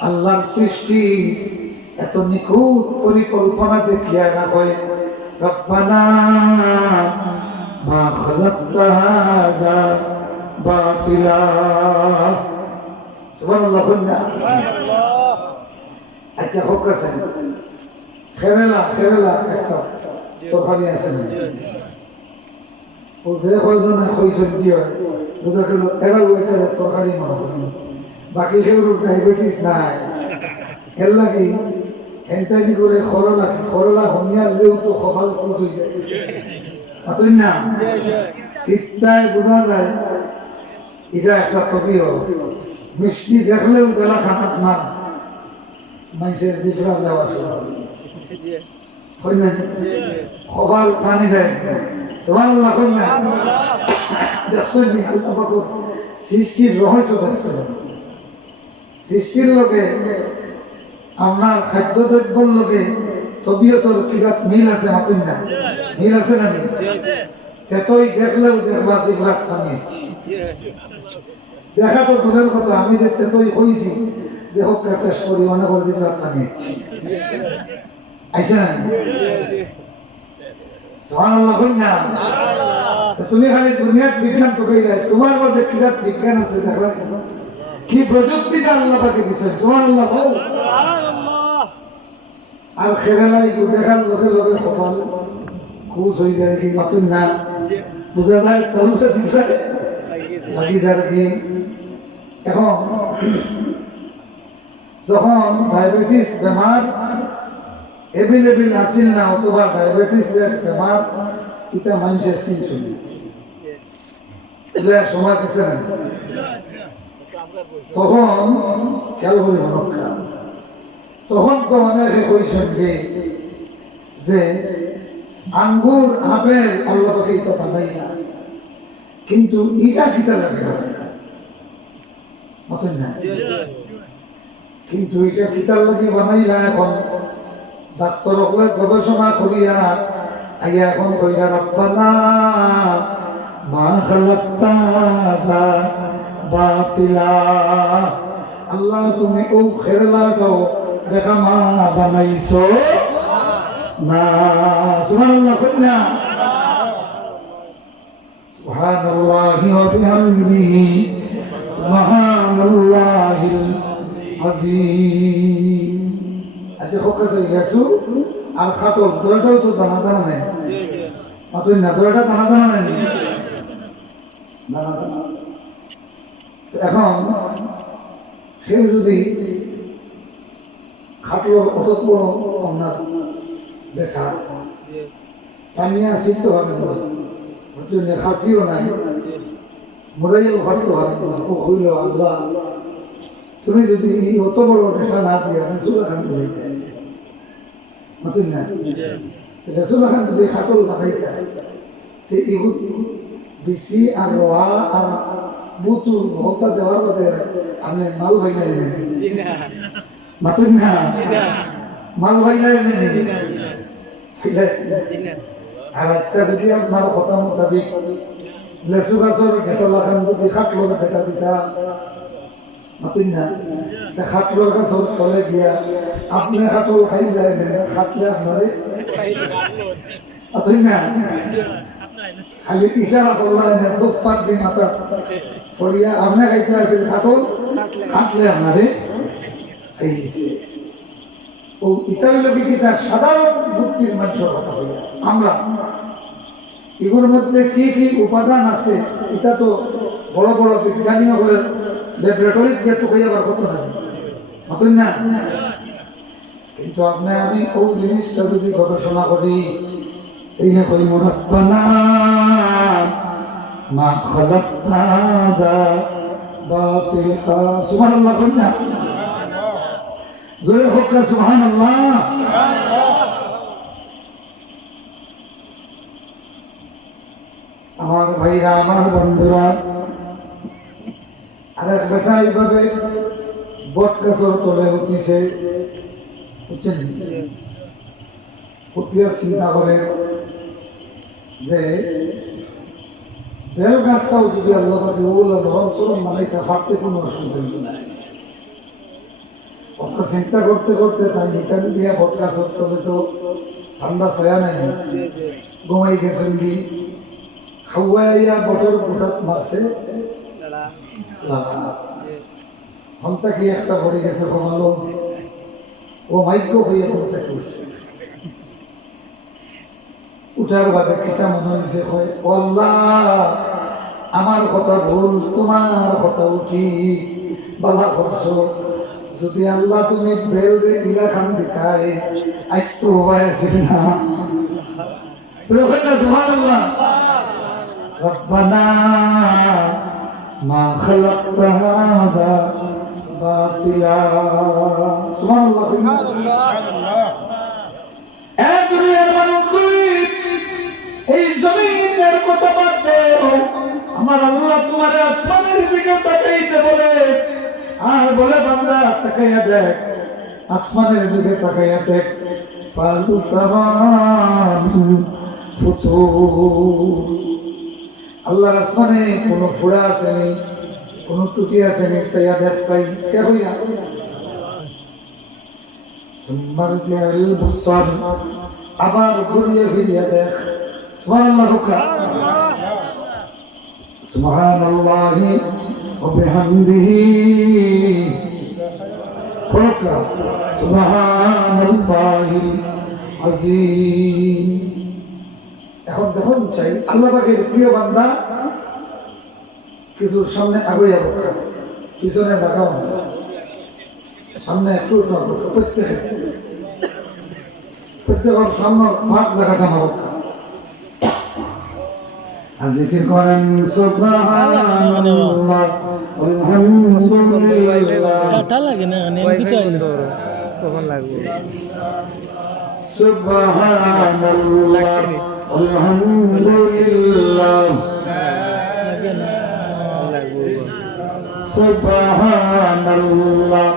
আল্লাহর সৃষ্টি এত নিখুঁত পরিকল্পনা দেখিয়া না হয় রব্বানা মা খালাকতা হাযা বাতিলা। সুবহানাল্লাহ। আচ্ছা হোক আছে খেলা একটা তরকারি আছে না ও যে কয়জনে কইছেন কি হয় বুঝা গেল এরা ওইটা তরকারি মনে করেন বাকি সেগুলো ডায়াবেটিস নাই এর লাগি এনটাইনি করে করলা হমিয়ালেও তো কপাল খুশ হয়ে যায় মাতুই না ইত্যায় বোঝা যায় এটা একটা তবিও মিষ্টি দেখলেও জেলা খানাত না মানুষের দিশরা যাওয়া শুরু হয় না কপাল টানি যায়। সুবহানাল্লাহ কন্যা দেখছেন নি আল্লাহ পাকের সৃষ্টির রহস্য দেখছেন। সৃষ্টির লগে আপনার খাদ্যদ্রব্যের লগে তবিয়তর কিজাত মিল আছে মাতুন না মিল আছে না নি এতই দেখলেও দেখবা জিবরাত টানি দেখা তো দূরের কথা আমি যে তেতই কইছি দেখো টেস্ট করি অনেক জিবরাত টানি আইসা না সুবহানাল্লাহ কন্যা তুমি খালি দুনিয়ার বিজ্ঞান তো কইলা তোমার মধ্যে কিজাত বিজ্ঞান আছে দেখলা কি প্রযুক্তিটা আল্লাহ পাকে দিয়েছেন। সুবহানাল্লাহ সুবহানাল্লাহ। আর খেলালাই দেখার লগে লগে কপাল খুশ হয়ে যায় কি মাতুন না বুঝা যায় তাহলে জিব্রা লাগি যায় কি। এখন যখন ডায়াবেটিস বেমার এভেলেবল আসিল না অথবা ডায়াবেটিস বেমার এটা মানুষের চিনছিল এক সময় গেছে না তখন খেয়াল করি মনক্ষা তখন তো অনেকে কইছেন যে আঙ্গুর আপেল আল্লাহ পাকে তো বানাই না কিন্তু এটা কিতা লাগে মতন না কিন্তু এটা কিতার লাগে বানাই না। এখন ডাক্তার ওগুলো গবেষণা করিয়া আইয়া এখন কইয়া রব্বানা মা খালাকতা হাযা বাতিলা। আল্লাহ তুমি ও খেলাটাও বেকামা বানাইছো না। সুবহানাল্লাহ কইনা সুবহানাল্লাহি ওয়া বিহামদিহি সুবহানাল্লাহিল আযীম। আচ্ছা ফোকাস হয়ে গেছো আর খাটল দড়টাও তো দানা দানা নেই মাতুই না দড়টা দানা দানা নেই দানা দানা। এখন কেউ যদি খাটলোর অত বড় আপনার দেখা টানিয়া শিখতে হবে না খাসিও নাই মোড়াইও হয়তো হবে না ও হইল আল্লাহ তুমি যদি অত বড় দেখা না দিয়া রসুল খান দিয়ে মতন না রসুল খান যদি খাটল বানাইতে তো এগুলো বেশি আর রোয়া আর বুতু ভোক্তা দেওয়ার মধ্যে আপনি মাল ভাই নাই মাতুন না মাল ভাই নাই আর একটা যদি আপনার কথা মোতাবিক লেসু গাছর ঘেটলা খান যদি খাটলোর ভেটা দিতা মাতুন না খাটলোর গাছর চলে গিয়া আপনি খাটল খাই যায় না খাটলে আপনারে মাতুন না খালি ইশারা করলা না তো পাত দিন মাথা পড়িয়া আপনি খাইতে আছে খাটল খাটলে আপনারে খাই দিছে। ও এটা হইল কি তার সাধারণ বুদ্ধির মানুষের কথা হইল। আমরা এগুলোর মধ্যে কি কি উপাদান আছে এটা তো বড় বড় বিজ্ঞানী হলে ল্যাবরেটরিজ যেহেতু খাই আবার কত না মতন না কিন্তু আপনি আমি ওই জিনিসটা যদি গবেষণা করি এই কই রব্বানা মা খালাকতা হাযা বাতিলা সুবহানাল্লাহ কইনা জোরে হোক না সুবহানাল্লাহ। আমার ভাইরা আমার বন্ধুরা আরেক বেটা এইভাবে বট গাছের তলে উঠিছে বুঝছেন উঠিয়া চিন্তা করে যে বেল গাছটাও যদি আল্লাহ পাকে ওগুলো নরম সরম বানাইতে পারতে কোনো অসুবিধা নাই। কথা চিন্তা করতে করতে তাই নিতান দিয়া বট গাছের তলে তো ঠান্ডা ছায়া নাই ঘুমাই গেছেন কি খাওয়াইয়া বটর গোটাত মারছে ঘন্টা কি একটা পড়ে গেছে কমালো ও মাইক্য হইয়া পড়তে করছে উঠার বাদে কিটা মনে হয়েছে আল্লাহ আমার কথা ভুল তোমার কথা উঠি বালা করছো যদি আল্লাহ তুমি বেল রে ইলা খান দিতাই আজ তো হবাই আছিল না সুবহানাল্লাহ। রব্বানা মা খালাকতা হাযা বাতিলা সুবহানাল্লাহ। এই দুনিয়ার মানুষগুলি এই জমিনের কথা বাদ দাও আমার আল্লাহ তোমার আসমানের দিকে তাকাইতে বলে আর বলে বান্দা তাকাইয়া দেখ আসমানের দিকে তাকাইয়া দেখ ফালু তারাম ফুতুর আল্লাহর আসমানে কোনো ফুড়া আসেনি কোনো ত্রুটি আসেনি সাইয়া দেখ সাই কে হইয়া সুমারজিল বসর আবার ঘুরিয়ে ফিরিয়ে দেখ সুবহানাল্লাহি ওয়া বিহামদিহি ফুরকা সুবহানাল্লাহি আযীম। এখন দেখুন চাই আল্লাহ পাকের প্রিয় বান্দা কিছু সামনে আগে যাবো পিছনে দেখাও সামনে একটু প্রত্যেকের সামনে ফাঁক জায়গাটা মারক আর জিকির করেন সুবহানাল্লাহ আলহামদুলিল্লাহ টাটা লাগে না এখানে বিচার তখন লাগবে সুবহানাল্লাহ আলহামদুলিল্লাহ সুবহানাল্লাহ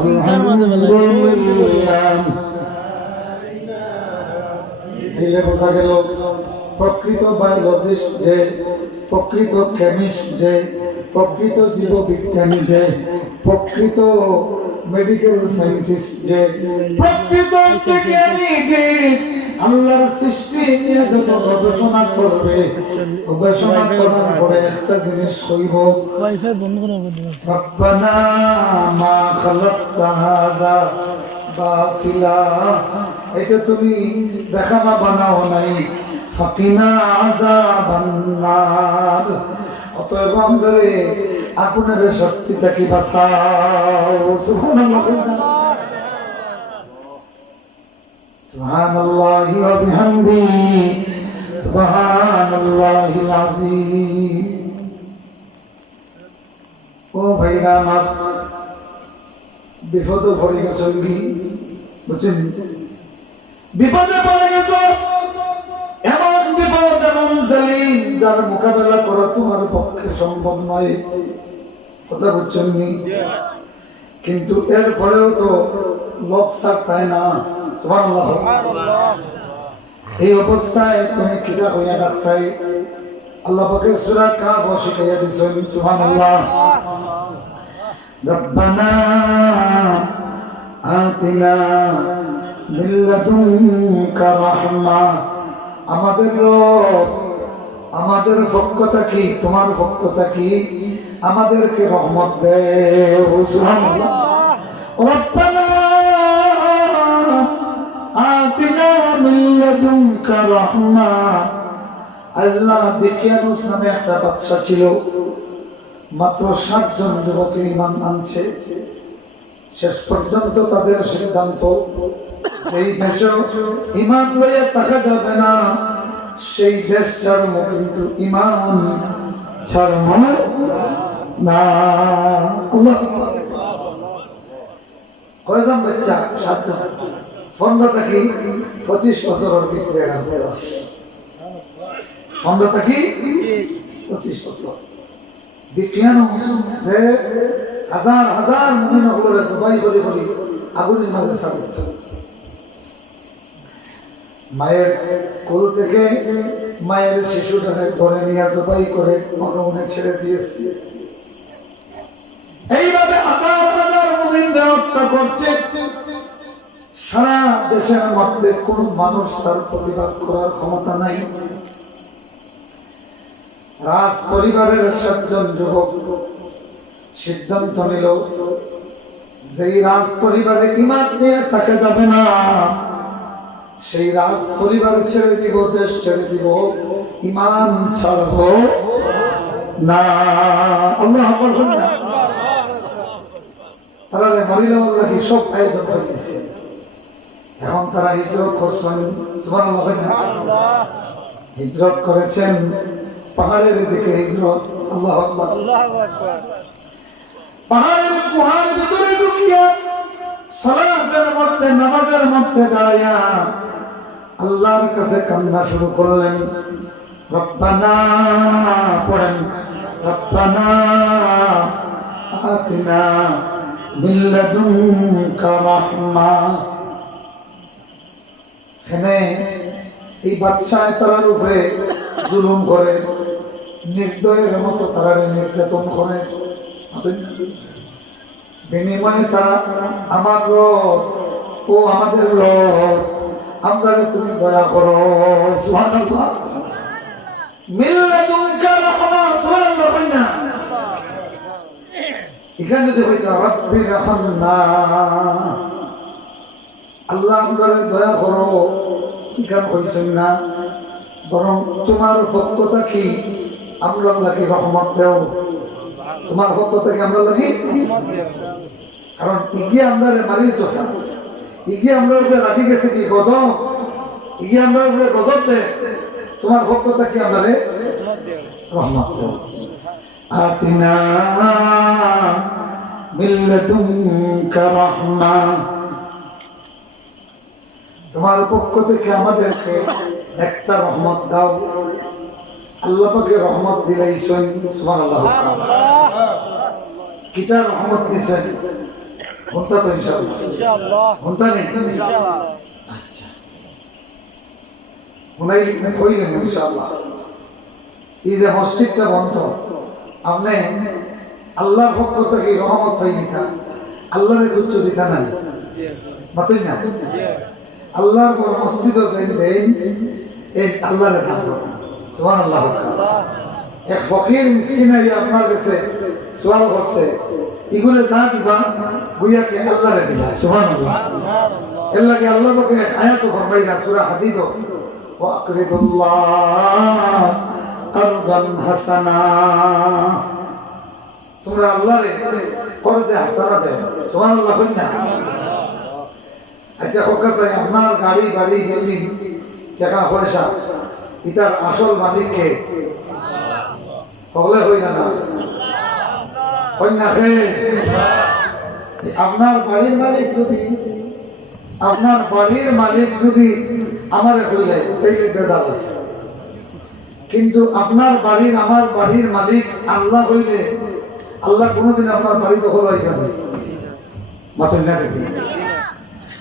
আলহামদুলিল্লাহ। দিলে বোঝা গেল প্রকৃত বায়োলজিস্ট যে প্রকৃত কেমিস্ট যে প্রকৃত জীববিজ্ঞানী যে প্রকৃত মেডিকেল সায়েন্টিস্ট যে প্রকৃত বিজ্ঞানী যে আল্লাহর সৃষ্টি নিয়ে যত গবেষণা করবে গবেষণা করার পরে একটা জিনিস কইব ওয়াইফাই বন্ধ করে রব্বানা মা খালাকতা হাযা বাতিলা এটা তুমি দেখামা বানাও নাই ফাকিনা আযাবান নার অতএব আমরে আপনার শাস্তি থেকে বাঁচাও সুবহানাল্লাহ সুবহানাল্লাহি ওয়া বিহামদিহি সুবহানাল্লাহিল আযীম। ও ভাইরা আমার বিপদে পড়ে গেছো কি বুঝছেন বিপদে পড়ে গেছো এমন বিপদ এমন জালিম যার মোকাবেলা করা তোমার পক্ষে সম্ভব নয় কথা বুঝছেন নি কিন্তু এর পরেও তো লোক সার তাই না সুবহানাল্লাহ। এই অবস্থায় তুমি কিরা হইয়া ডাক্তাই আল্লাহ পাকে সূরা কাফ শিখাইয়া দিছেন সুবহানাল্লাহ। রব্বানা আতিনা মিন লাদুনকা রাহমা আমাদের রব আমাদের পক্ষটা কি তোমার পক্ষটা কি আমাদেরকে রহমত দেও সুবহানাল্লাহ। রব্বানা আতিনা মিন লাদুনকা রাহমা আল্লাহ দিকিয়ানুস নামে একটা বাদশা ছিল মাত্র 7 জন যুবক ঈমান আনছে শেষ পর্যন্ত তাদের সিদ্ধান্ত এই দেশে ঈমান লইয়া থাকা যাবে না সেই দেশ ছাড়বো কিন্তু ঈমান ছাড়ব না। আল্লাহ কয়জন বাচ্চা? 7 জন। 15 থেকে 25 বছরের ভিতরে বয়স। 15 থেকে 25 বছর। বিজ্ঞান যে হাজার হাজার মুমিনগুলোরে জবাই করে করে আগুনের মাঝে ছাড়ে দিত। মায়ের কোল থেকে মায়ের শিশুটাকে ধরে নিয়ে জবাই করে আগুনে ছেড়ে দিয়েছে। এইভাবে হাজার হাজার মুমিনরা হত্যা করছে। সারা দেশের মধ্যে কোন মানুষ তার প্রতিবাদ করার ক্ষমতা নাই। রাজ পরিবারের 7 জন যুবক সিদ্ধান্ত নিল, যেই রাজ পরিবারে ঈমান নিয়ে থাকা যাবে না, সেই রাজ পরিবার ছেড়ে দিব, দেশ ছেড়ে দিব, ঈমান ছাড়ব না। আল্লাহ বলবেন না। তারা মরিলাম আল্লাহ সব আয়োজন করেছে। এখন তারা হিজরত করছেন। সুবহানাল্লাহ। হিজরত করেছেন পাহাড়ের দিকে হিজরত। আল্লাহু আকবার। পাহাড়ের গুহার ভিতরে ঢুকিয়া সালাতের মধ্যে নামাজের মধ্যে দাঁড়াইয়া আল্লাহর কাছে কান্না শুরু করলেন। রব্বানা পড়েন, রব্বানা আতিনা মিন লাদুনকা রাহমা। এখানে এই বাদশাহ তারার উপরে জুলুম করে, নির্দয়ের মতো তারা নির্যাতন করে। বিনিময়ে তারা আমার রব ও আমাদের রব, আমরা তুমি দয়া করো। সুবহানাল্লাহ। মিন লাদুনকা রাহমা। সুবহানাল্লাহ। কইনা এখানে যে হইতা রব্বি রাহমনা, আল্লাহ আমরা দয়া করো, এখানে হইছেন না, বরং তোমার পক্ষ থেকে আমরা লাগি রহমত দেও। তোমার পক্ষ থেকে আমরা লাগি, কারণ ইগিয়ে আমরা মারি তো স্যার, ইগিয়ে আমরা উপরে রাখি গেছে কি গজব, ইগিয়ে আমরা উপরে গজব দে, তোমার পক্ষ থেকে আমরা রহমত দেও। আতিনা মিন লাদুনকা রাহমা, তোমার পক্ষ থেকে আমাদেরকে একটা রহমত দাও। আল্লাহ পাকে রহমত দিলাইছেন। সুবহানাল্লাহ। কিতা রহমত দিছেন? কোনটা? তো ইনশাআল্লাহ কোনটা নেই ইনশাআল্লাহ। আচ্ছা উনাই কইলেন ইনশাআল্লাহ। এই যে মসজিদটা বন্ধ, আপনি আল্লাহর পক্ষ থেকে রহমত পাই দিতা, আল্লাহরে উচ্চ দিতা না মাতই না। আল্লাহর কোন মসজিদ দেন এই আল্লাহরে দান করুন। সুবহানাল্লাহ। এক ফকির মিসকিন আপনার কাছে সওয়াল করছে, এগুলো যা দিবা গুইয়াকে আল্লাহরে দিলা। সুবহানাল্লাহ। এর লাগে আল্লাহ পাকে আয়াত ফরমাইলা সূরা হাদীদ, ওয়া আকরিদুল্লাহ আরদান হাসানা, তোমরা আল্লাহরে কর্জে হাসানা দেও। সুবহানাল্লাহ। কইনা আচ্ছা হোক আছে আপনার গাড়ি বাড়ি বিল্ডিং টাকা পয়সা, এটার আসল মালিক কে? বলে হই না কন্যা হে। আপনার বাড়ির মালিক যদি, আপনার বাড়ির মালিক যদি আমার হইলে তাইলে বেজাল আছে, কিন্তু আপনার বাড়ির আমার বাড়ির মালিক আল্লাহ হইলে আল্লাহ কোনোদিন আপনার বাড়ি দখল হইবে না। মাথা না দেখি,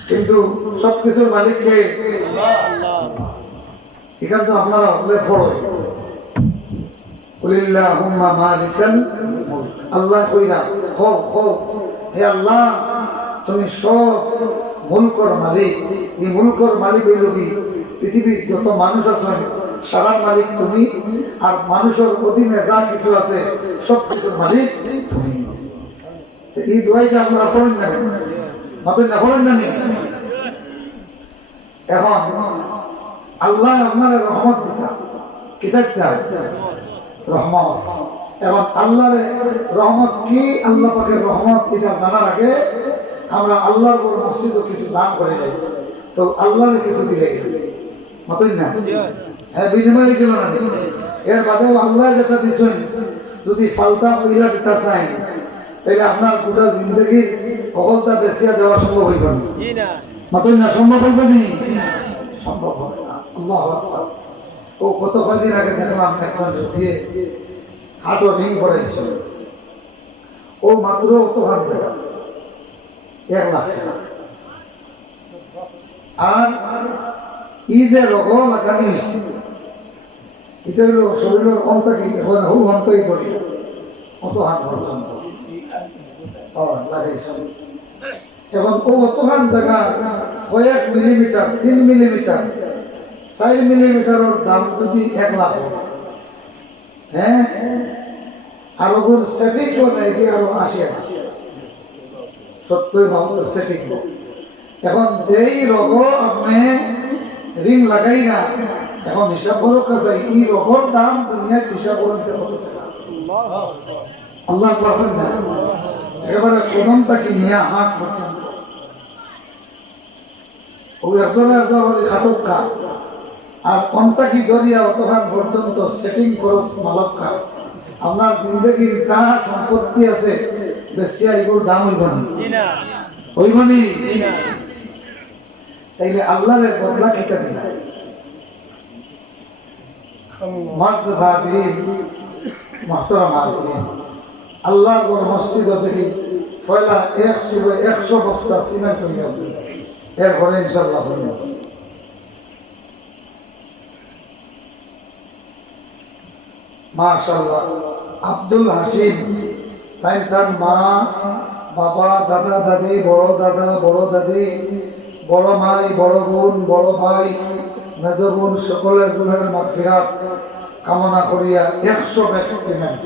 কিন্তু সবকিছুর মালিককে এখানে তো আপনারা হলে ফলো কুলিল্লাহুম্মা মালিকাল মুলক, আল্লাহ কইরা হো হো, হে আল্লাহ তুমি সব মুলকর মালিক। এই মুলকর মালিক হইল কি? পৃথিবীর যত মানুষ আছেন সারা মালিক তুমি, আর মানুষের অধীনে যা কিছু আছে সব কিছুর মালিক তুমি। এই দোয়াইটা আপনারা পড়েন না, মাত্র না পড়েন না। এখন আল্লাহ আপনার রহমত দিতা, কিতাব রহমত। এবং আল্লাহর রহমত কি, আল্লাহ পাকের রহমত এটা জানার আগে আমরা আল্লাহর বড় মসজিদও কিছু দান করে যাই, তো আল্লাহর কিছু দিলে মতই না। হ্যাঁ বিনিময়ে গেল না, এর বাদেও আল্লাহ যেটা দিচ্ছেন যদি ফালতা হইলা দিতে চাই তাহলে আপনার গোটা জিন্দগির সকলটা বেচিয়া দেওয়া সম্ভব হইব না মাতই না সম্ভব হইব নি সম্ভব হবে না আল্লাহু আকবার ও কত কয়দিন আগে দেখলাম একটা বিয়ে হাঁটো রিং করাইছিল ও মাত্র অত হাত টাকা 1 লাখ টাকা আর ই যে রোগ লাগানি হয়েছে এটা হলো শরীরের অন্তকে এখন হু অন্তই করি অত হাত পর্যন্ত লাগাইছে এখন ও অত হাত জায়গা কয়েক মিলিমিটার 3 মিলিমিটার 4 মিলিমিটারের দাম যদি 1 লাখ হ্যাঁ আর ওগুর সেটিং করে কি আরো 80 70 সেটিং এখন যেই রোগ আপনি রিং লাগাই না এখন হিসাব করো কাছে এই রোগের দাম দুনিয়ায় হিসাব করতে কত টাকা আল্লাহ বলেন না এবারে কদমটাকে নিয়ে হাত পর্যন্ত ওই একজনের খাটকা আর অন্তাকি দরিয়া অতখান পর্যন্ত সেটিং খরচ মালকা আপনার জিন্দগির যা সম্পত্তি আছে বেশি এগুলোর দাম হইব নি তাইলে আল্লাহর বদলা খেতে দিন মুআজ্জাজ হাজিরিন মুহতারাম হাজিরিন আল্লাহর ঘর মসজিদ থেকে পয়লা 100 বস্তা সিমেন্ট হইয়া এর ঘরে ইনশাআল্লাহ হইব মাশাআল্লাহ আব্দুল হাসিম তার মা বাবা দাদা দাদি বড় দাদা বড় দাদি বড় মাই বড় বোন বড় ভাই মেজর বোন সকলের গুণের মাগফিরাত কামনা করিয়া 100 ব্যাগ সিমেন্ট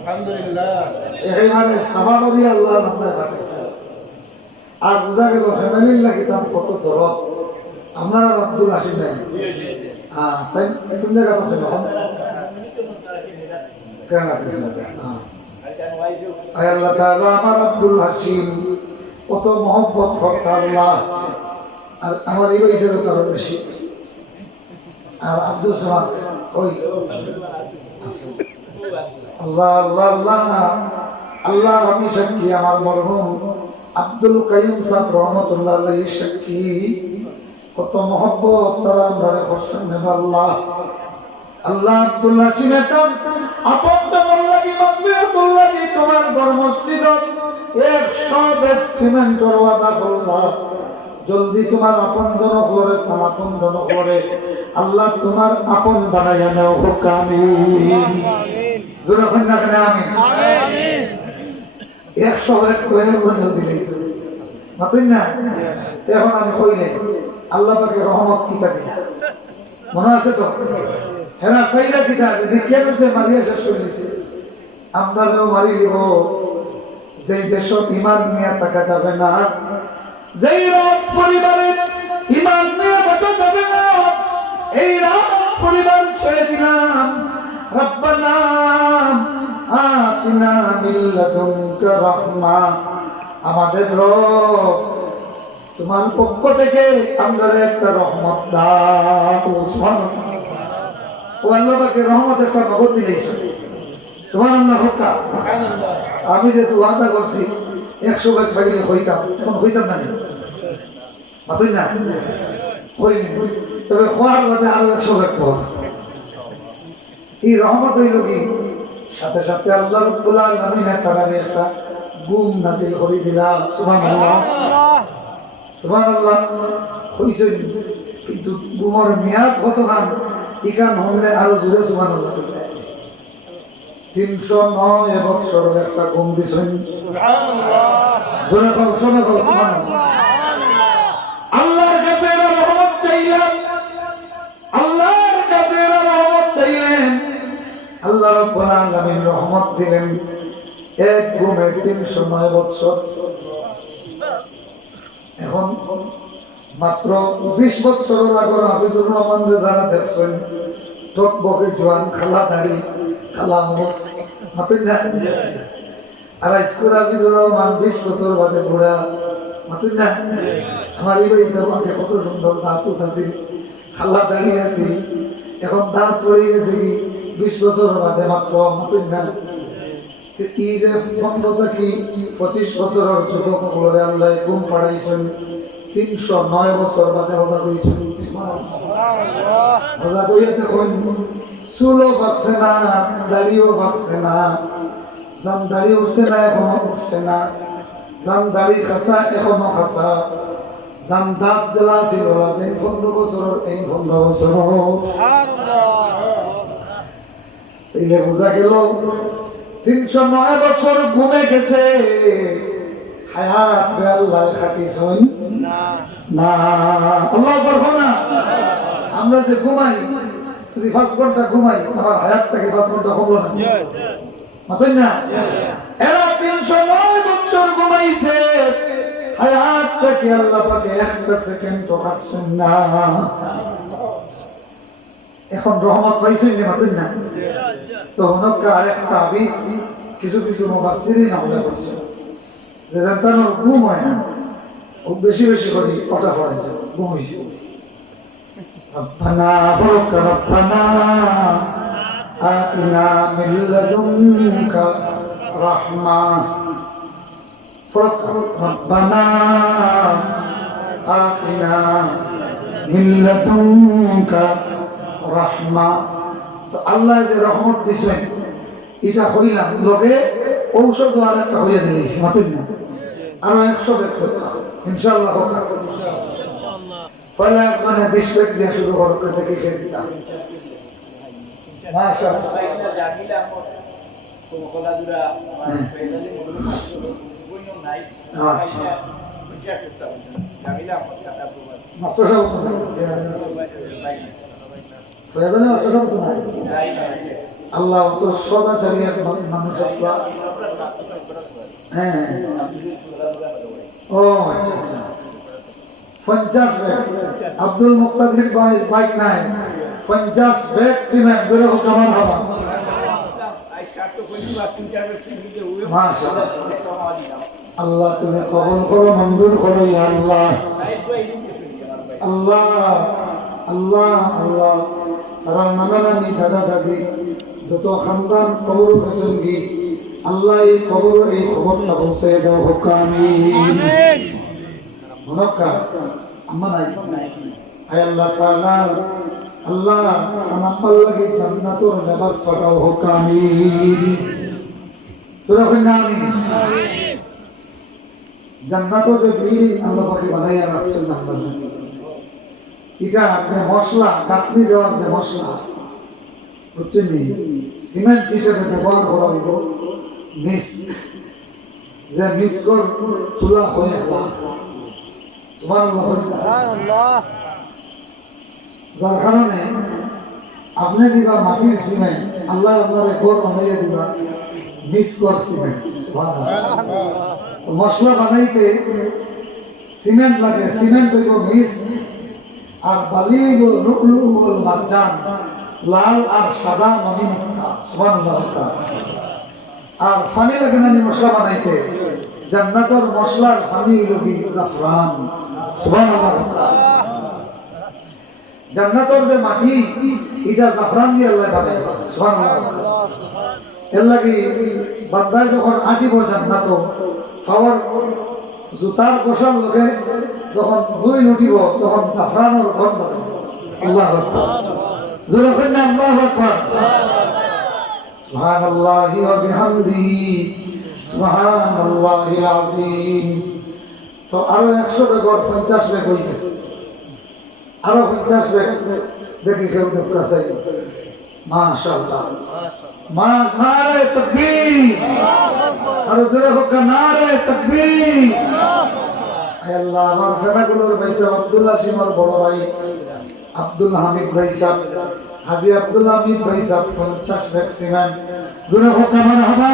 আলহামদুলিল্লাহ এইবারে সাবা করিয়া আল্লাহর নামে পাঠাইছে আর বুঝা গেল ফ্যামিলির লাগি তার কত দরদ আপনারা আব্দুল হাসিম নাই তাই কোন জায়গা আছে এখন কেন আছে আল্লাহ তাআলা আমার আব্দুল হাসিম কত মহব্বত করতে আল্লাহ আর আমার এই বয়সের কারণ বেশি আর আব্দুল সামাদ ওই আল্লাহ আল্লাহ আল্লাহ আল্লাহ আমি সাক্ষী আমার মরহুম আব্দুল কাইয়ুম সাহেব রহমতুল্লাহ আলাইহি সাক্ষী কত মহব্বত তারা আমরা করছেন আল্লাহ আল্লাহ আব্দুল হাসিম এটা আপন তোমার লাগি মাগফিরাতুল লাগি তোমার ঘর মসজিদত 100 ব্যাগ সিমেন্টের ওয়াদা করলা জলদি তোমার আপন জন করে তার আপন জন করে আল্লাহ তোমার আপন বানাইয়া নাও হোক আমিন জোরে কই না কেন আমিন আমিন 100 ব্যাগ তৈরি করে দিলেছে মাতুই না এখন আমি কইলে আল্লাহ পাকের রহমত কিতা দিয়া মনে আছে তো হেরা সাইরা কিতা যদি কেন সে মারিয়া শেষ করে দিছে আমরাও মারি দিব যেই দেশত ঈমান নিয়ে থাকা যাবে না যেই রাজ পরিবারে ঈমান নিয়ে বাঁচা যাবে না এই রাজ পরিবার ছেড়ে দিলাম রব্বানা আতিনা মিন লাদুনকা রাহমা আমাদের রব তোমার পক্ষ থেকে আমরা একটা রহমত দাও সুবহানাল্লাহ ও আল্লাহ পাকের রহমত একটা নগদ দিয়েছে সুবহানাল্লাহ হুকা সুবহানাল্লাহ আমি যে ওয়াদা করছি 100 ব্যাগ পাইলে হইতাম এখন হইতাম না মাতুই না হইনি তবে খোয়ার বাদে আরো 100 ব্যাগ তো এই রহমত হইল কি সাথে সাথে আল্লাহ রাব্বুল আলামিন তাআলা একটা গুম নাযিল করে দিলেন সুবহানাল্লাহ সুবহানাল্লাহ হইছে কিন্তু গুমর মেয়াদ কতখান ইকান হলে আরো জোরে সুবহানাল্লাহ 309 বছরের একটা গুম দিছেন সুবহানাল্লাহ জোরে বল শুনে বল সুবহানাল্লাহ আল্লাহর কাছে রহমত চাইলাম আল্লাহর কাছে রহমত চাইলেন আল্লাহ রাব্বুল আলামিন রহমত দিলেন এক গুমে 309 বছর এখন মাত্র 20 বছরের আগে হাফিজুর রহমান যারা দেখছেন টকবকে জোয়ান খালা দাড়ি খালা মুস মাতুই না আর স্কুল হাফিজুর রহমান 20 বছর বাদে বুড়া মাতুই না আমার এই বয়সে আমাকে কত সুন্দর দাঁত উঠাছি খালা দাড়ি আছে এখন দাঁত পড়ে গেছে কি 20 বছর বাদে মাত্র মাতুই না এই যে 15 থেকে 25 বছরের যুবকগুলোরে আল্লাহ ঘুম পাড়াইছেন 309 বছর বাদে হজা করেছেন হজা কইয়া দেখুন চুলও পাকছে না দাড়িও পাকছে না যান দাড়ি উঠছে না এখনো উঠছে না যান দাড়ি খাসা এখনো খাসা যান দাঁত জেলা ছিল যে 15 বছরের এই 15 বছর এইলে বোঝা গেল 309 বছর ঘুমে গেছে হায়াত আল্লাহ খাটিছেন না আল্লাহ বলবো না আমরা যে ঘুমাই যদি 5 ঘন্টা ঘুমাই আমার হায়াত থেকে 5 ঘন্টা হবো না মাতই না এরা 309 বছর ঘুমাইছে হায়াত থেকে আল্লাহ পাকে একটা সেকেন্ড কাটছেন না এখন রহমত পাইছেন না মাতই না তো হনকা আরেকটা আবি কিছু কিছু মুফাসসিরিন আমলে করছে যে জানতানোর ঘুম হয় না খুব বেশি বেশি করে ওটা হয় ঘুম হয়েছে ربنا فرق ربنا آتنا من لدنك رحمة فرق ربنا آتنا من لدنك رحمة তো আল্লাহ যে রহমত দিছেন এটা হইলাম লগে ঔষধ আর একটা হইয়া দিয়েছি মাতুন না আরো 100 ব্যক্ত ইনশাআল্লাহ হোক ফলে মানে 20 ব্যক্তি দিয়ে শুরু করতে থেকে খেয়ে দিতাম মাশাআল্লাহ আল্লাহ তো সদাচারী এক মানুষ আসলা হ্যাঁ ও আচ্ছা আচ্ছা 50 ব্যাগ আব্দুল মুক্তাদির ভাই বাইক নাই 50 ব্যাগ সিমেন্ট ধরে হোক আমার বাবা মাশাআল্লাহ আল্লাহ তুমি কবুল করো মঞ্জুর করো ইয়া আল্লাহ আল্লাহ আল্লাহ আল্লাহ তারা নানা নানি দাদা দাদি যত খানদান কবর গেছেন কি আল্লাহ এই কবর এই খবরটা পৌঁছে দাও হোক আমিন হনকা আম্মা নাই আয় আল্লাহ তাআলা আল্লাহ তানাম্মাল লাগি জান্নাতুর লিবাস পাঠাও হোক আমিন তোরা কই না আমিন জান্নাতও যে বিল্ডিং আল্লাহ পাকে বানাইয়া রাখছেন আল্লাহ এটা যে মশলা কাটনি দেওয়ার যে মশলা বুঝছেন সিমেন্ট হিসেবে ব্যবহার করা হইব মিস যে মিস কর তুলা হয়ে সুবহানাল্লাহ যার কারণে আপনি দিবা মাটির সিমেন্ট আল্লাহ আপনার ঘর বানাইয়া দিবা মিস কর সিমেন্ট সুবহানাল্লাহ মশলা বানাইতে সিমেন্ট লাগে সিমেন্ট হইব মিস আর বালি হইব লুলুল মারজান লাল আর সাদা মণি মুক্তা সুবহানাল্লাহ আর ফানি লাগে না মশলা বানাইতে জান্নাতের মশলার ফানি হইল কি জাফরান সুবহানাল্লাহ জান্নাতের যে মাটি এটা জাফরান দিয়ে আল্লাহ বানায় সুবহানাল্লাহ এর লাগি বান্দায় যখন আটিব জান্নাত পাওয়ার জুতার পোশাক লোকে যখন দুই লুটিব তখন জাফরানের গন্ধ আল্লাহু আকবার জোরে বলেন আল্লাহু আকবার সুবহানাল্লাহি ওয়া বিহামদিহি সুবহানাল্লাহিল আযীম তো আরো 100 বেগর 50 বেগ হয়ে গেছে আরো 50 বেগ দেখি কেউ দেখা চাই মাশাআল্লাহ নারে তাকবীর আরো জোরে হোক নারে তাকবীর আয় আল্লাহ আমার ফেরাগুলোর ভাই সাহেব আব্দুল্লাহ সিমার বড় ভাই আব্দুল হামিদ ভাই সাহেব হাজী আব্দুল হামিদ ভাই সাহেব 50 ব্যাগ সিমেন্ট জোরে হোক মারহাবা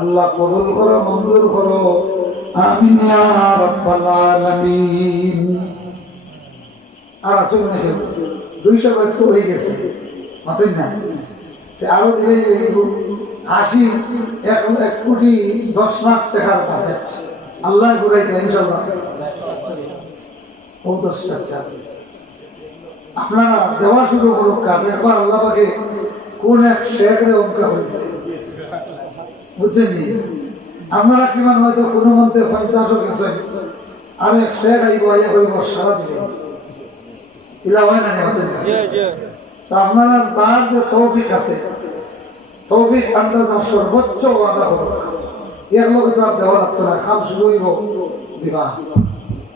আল্লাহ কবুল করো মঞ্জুর করো আমিন ইয়া রাব্বাল আলামিন আর আসুন না 200 ব্যাগ তো হয়ে গেছে মাতই না আরো দিলে 1 কোটি 10 লাখ টাকার বাজেট আল্লাহ ঘুরাইতে ইনশাআল্লাহ ও 10 টাকা আপনারা দেওয়া শুরু করুক কাজ একবার আল্লাহ পাকে কোন এক শেখরে অঙ্কা হয়েছে বুঝছেন নি? আপনারা কিমান হয়তো কোনো মন্ত্রে 50ও গেছেন, আর এক শেখ আইব আইয়া কইব সারা দিলে ইলা হয় না নেওয়াতেন। তা আপনারা যার যে তৌফিক আছে, তৌফিক আন্দাজা সর্বোচ্চ ওয়াদা করো, এর লগে তো আর দেওয়া লাগতো না, খাম শুরু হইব দিবা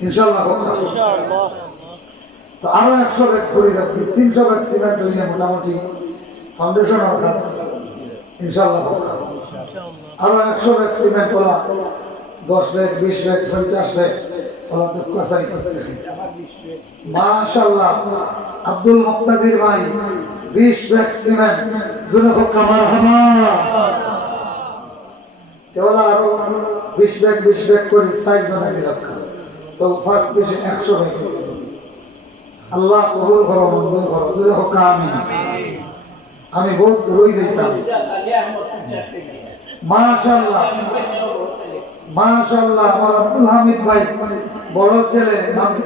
ইনশাল্লাহ। তো আরো 100 ব্যাগ করে যাবে, 300 ব্যাগ সিমেন্ট হইলে মোটামুটি ফাউন্ডেশন আর কাজ ইনশাল্লাহ। আরো 100 bag cement OLA 10 bag 20 bag 50 bag OLA তো কাঁচাই করতে হবে মাশাআল্লাহ। আব্দুল মুক্তাদির ভাই 20 ব্যাগ সিমেন্ট জুনে হোক মারহাবা। ওলা আরো 20 ব্যাগ করে 60 জনা দিলাম, তো ফার্স্ট বেশি 100 ব্যাগ। আল্লাহ কবুল করো, মঞ্জুর করো, জুনে হোক আমিন। আমি বহুত রই যাইতাম মাশাআল্লাহ মাশাআল্লাহ। আমার আব্দুল হামিদ ভাই বড় ছেলে, নাম কি?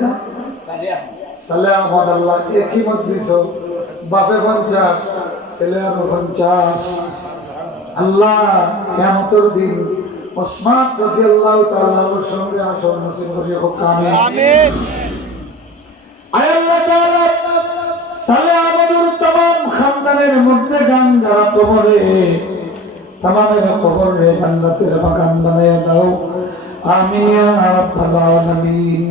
সালেহ আহমদ। আল্লাহ একই মজলিস, বাপে 50 ছেলে আরো 50। আল্লাহ কিয়ামতের দিন ওসমান রাদিয়াল্লাহু তাআলার সঙ্গে আসর নসিব করিয়ে হোক আমিন। আয় আল্লাহ তাআলা সালেহ আহমদের तमाम খানদানের মধ্যে গান যারা কবরে, তামামের কবরে জান্নাতের বাগান বানায়া দাও, আমিন ইয়া রাব্বাল আলামিন।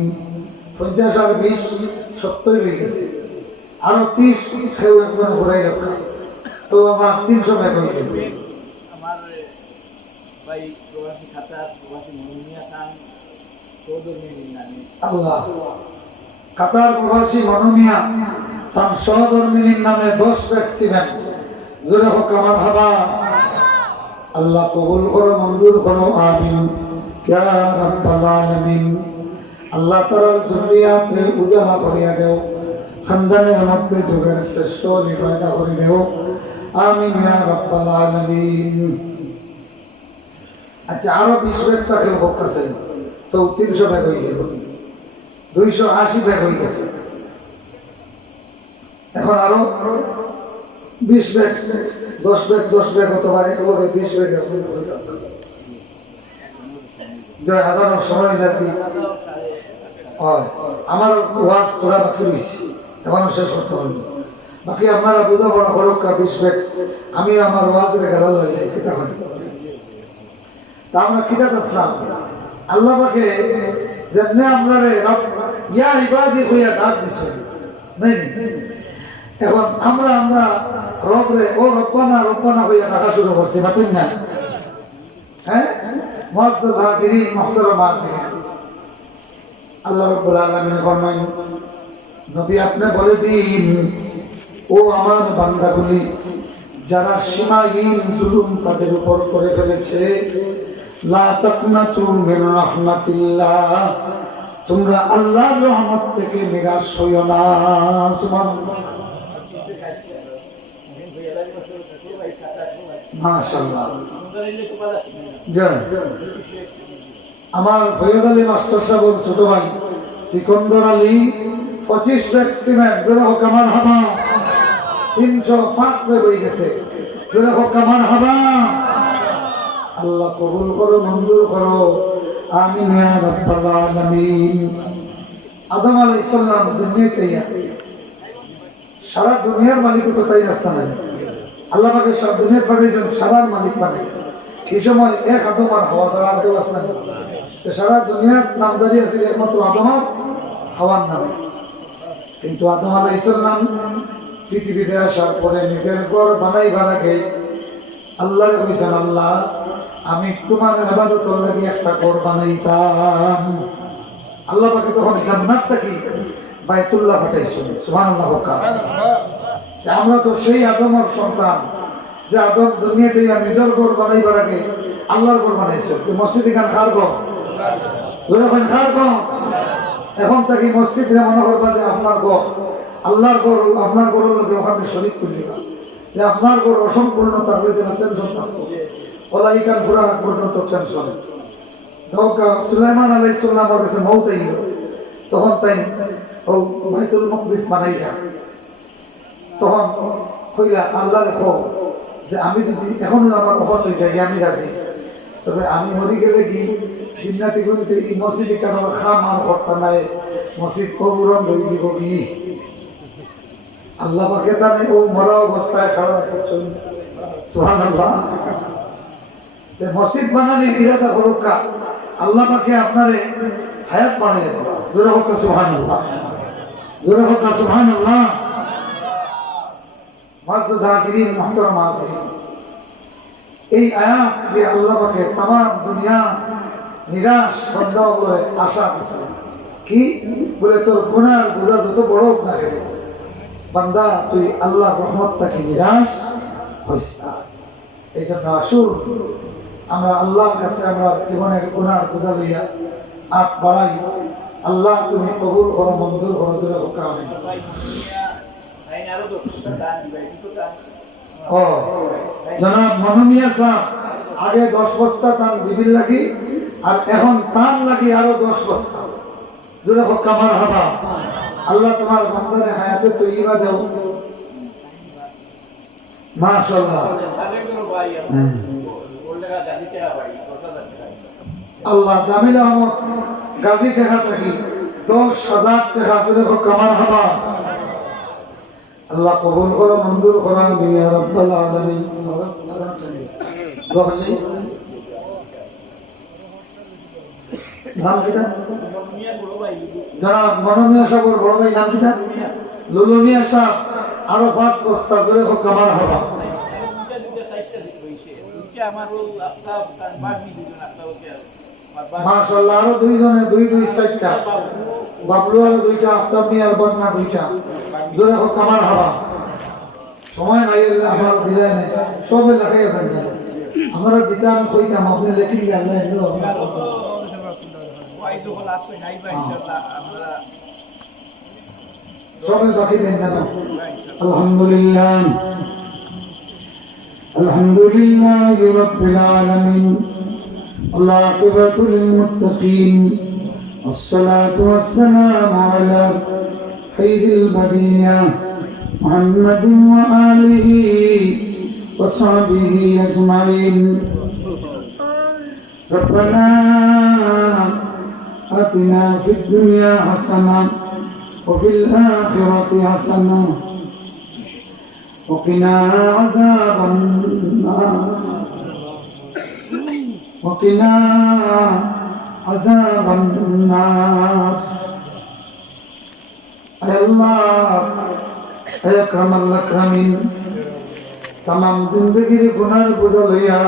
50 আর 20 70 হয়ে গেছে, আরো 30 কেউ একজন ঘুরাই রাখা, তো আমার 300 ব্যাগ হয়েছে। আমার ভাই প্রবাসী খাতা প্রবাসী মনুমিয়া খান চৌধুরী নামে আল্লাহ কাতার প্রবাসী মনুমিয়া তার সহধর্মিনীর নামে 10 ব্যাগ সিমেন্ট জোরে হোক আমার হাবা। আল্লাহ কবুল করো, মঞ্জুর করো, আমিন ইয়া রাব্বাল আলামিন। আল্লাহ তাআলার যুরিয়াতে উজালা করিয়া দেও, খানদানের মধ্যে যুগের শ্রেষ্ঠ লিফায়দা করে দেও, আমিন ইয়া রাব্বাল আলামিন। আচ্ছা, আরো 20 ব্যাগ টাকা হোক আছে, তো 300 ব্যাগ হয়েছে, 280 ব্যাগ হয়ে গেছে। এখন আরো 20 ব্যাগ 10 ব্যাগ অথবা একলগে 20 ব্যাগ হাজার সময় যাবি। আমার ওয়াজ তোরা বাকি রয়েছে, এখনো শেষ করতে পারবো। বাকি আপনারা বোঝাপড়া করুক 20 ব্যাগ, আমিও আমার ওয়াজের গেলাল হয়ে যাই কিতাব। তা আমরা কিতাব আসলাম আল্লাহ পাকে যেমনি আপনারে ইয়া ইবাদি হইয়া ডাক দিছে নাই। এখন আমরা রবরে ও রব্বানা হইয়া ডাকা শুরু করছি, বাতুন না? হ্যাঁ, মুআজ্জাজ হাজিরিন, মুহতারাম হাজিরিন, আল্লাহ রাব্বুল আলামিন ফরমান, নবী আপনি বলে দিন, ও আমার বান্দাগুলি যারা সীমাহীন জুলুম তাদের উপর করে ফেলেছে, লা তাকনাতু মির রাহমাতিল্লাহ, তোমরা আল্লাহর রহমত থেকে নিরাশ হইও না। সুবহানাল্লাহ, মাশাআল্লাহ। আমার ফয়দ আলী মাস্টার সাহেব ছোট ভাই সিকন্দর আলী 25 ব্যাগ সিমেন্ট জোরে হোক আমার হাবা। 305 ব্যাগ হয়ে গেছে, জোরে হোক আমার হাবা। আল্লাহ কবুল করো, মঞ্জুর করো, আমিন ইয়া রাব্বাল আলামিন। আদম আলাইহিস সালাম দুনিয়াতে সারা দুনিয়ার মালিক তো তাই রাস্তা নাই। আল্লাহ পাকে সারা দুনিয়া পাঠিয়েছেন, সারার মালিক বানাই। এই সময় এক আদম আর হাওয়া ছাড়া আর কেউ আসলেন না। সারা দুনিয়ার নামদারি আছে একমাত্র আদম আর হাওয়ার নামে। কিন্তু আদম আলাইহিস সালাম পৃথিবীতে আসার পরে নিজের ঘর বানাইবার আগে আল্লাহরে কইছেন, আল্লাহ আমি তোমার ইবাদতের লাগি একটা ঘর বানাইতাম। আল্লাহ পাকে তখন জান্নাত থেকে বাইতুল্লাহ পাঠাইছেন। সুবহানাল্লাহ। আমরা তো সেই আদমের সন্তান যে আদম দুনিয়াতে নিজের ঘর বানাইবার আগে আল্লাহর ঘর বানাইছেন। মসজিদ এখান খার ঘর, এখন তাকে মসজিদ মনে করবা যে আপনার ঘর, আল্লাহর ঘর, আপনার ঘরের লোকে ওখানে শরীক করে দিবা যে আপনার ঘর অসম্পূর্ণ থাকলে যেন টেনশন থাকতো, ওলা ইকান ফুরা পর্যন্ত টেনশন। সুলাইমান আলাইহিস সালামের কাছে মউত আইল, তখন তাই ও বাইতুল মাকদিস বানাইয়া, তখন কইলা আল্লাহ লেখো যে আমি যদি এখনো আমার অফার হয়ে যাই আমি রাজি, তবে আমি মরি গেলে কি জিন্নাতি গুনতে এই মসজিদে কেন খামার করতে নাই মসজিদ কবুরন রয়ে যাব কি আল্লাহ পাকে জানে ও মরা অবস্থায় খাড়া রাখছেন সুবহানাল্লাহ তে মসজিদ বানানি ইরাদা করুকা আল্লাহ পাকে আপনারে হায়াত বাড়ায় জোরে হোক সুবহানাল্লাহ জোরে হোক সুবহানাল্লাহ মারজু জাকিরিন মুহতারাম আজিজ এই আয়াত দিয়ে আল্লাহ পাকে तमाम দুনিয়া নিরাশ বান্দা বলে আশা আছে কি বলে তোর গুনার বোঝা যত বড় হোক না কেন বান্দা তুই আল্লাহর রহমত থেকে নিরাশ হইস না এই জন্য আসুন আমরা আল্লাহর কাছে আমরা জীবনের গুনার বোঝা লইয়া হাত বাড়াই আল্লাহ তুমি কবুল করো মঞ্জুর করো জোরে হোক আমিন ও জনাব মনমিয়া সাহেব আগে 10 বস্তা তান বিবিল লাগি আর এখন তান লাগি আরো 10 বস্তা জোরে হোক মারহাবা আল্লাহ তোমার বান্দারে হায়াতে তৈয়বা দাও মাশাআল্লাহ আল্লাহ জামিল আহমদ গাজী টাকা থাকি 10,000 টাকা জোরে হোক মারহাবা আল্লাহ কবুল করো মঞ্জুর করো ইয়া রাব্বাল আলামিন নাম কি যারা মনমিয়া সাহেবের বড় ভাই নাম কি লুলু মিয়া সাহেব আরো 5 বস্তা ধরে হোক আমার হবা মাশাআল্লাহ আরো দুইজনে দুই সাইডটা বাবলু আরো দুইটা আফতাব মিয়ার বন্না দুইটা জোরে হোক আমার হবা সময় নাই আমার দিলে না সব লেখাই আছে আমরা দিতে আমি কইতাম আপনি লেখি দিলে আল্লাহ এলো সবাই বাকি দেন জানো আলহামদুলিল্লাহ আলহামদুলিল্লাহ রাব্বিল আলামিন والعاقبة للمتقين والصلاة والسلام على خير البرية محمد وآله وصحبه أجمعين ربنا آتنا في الدنيا حسنة وفي الآخرة حسنة وقنا عذاب النار وقنا عذاب النار أي الله أي أكرم الأكرمين तमाम जिंदगी गुनार बोझा लइया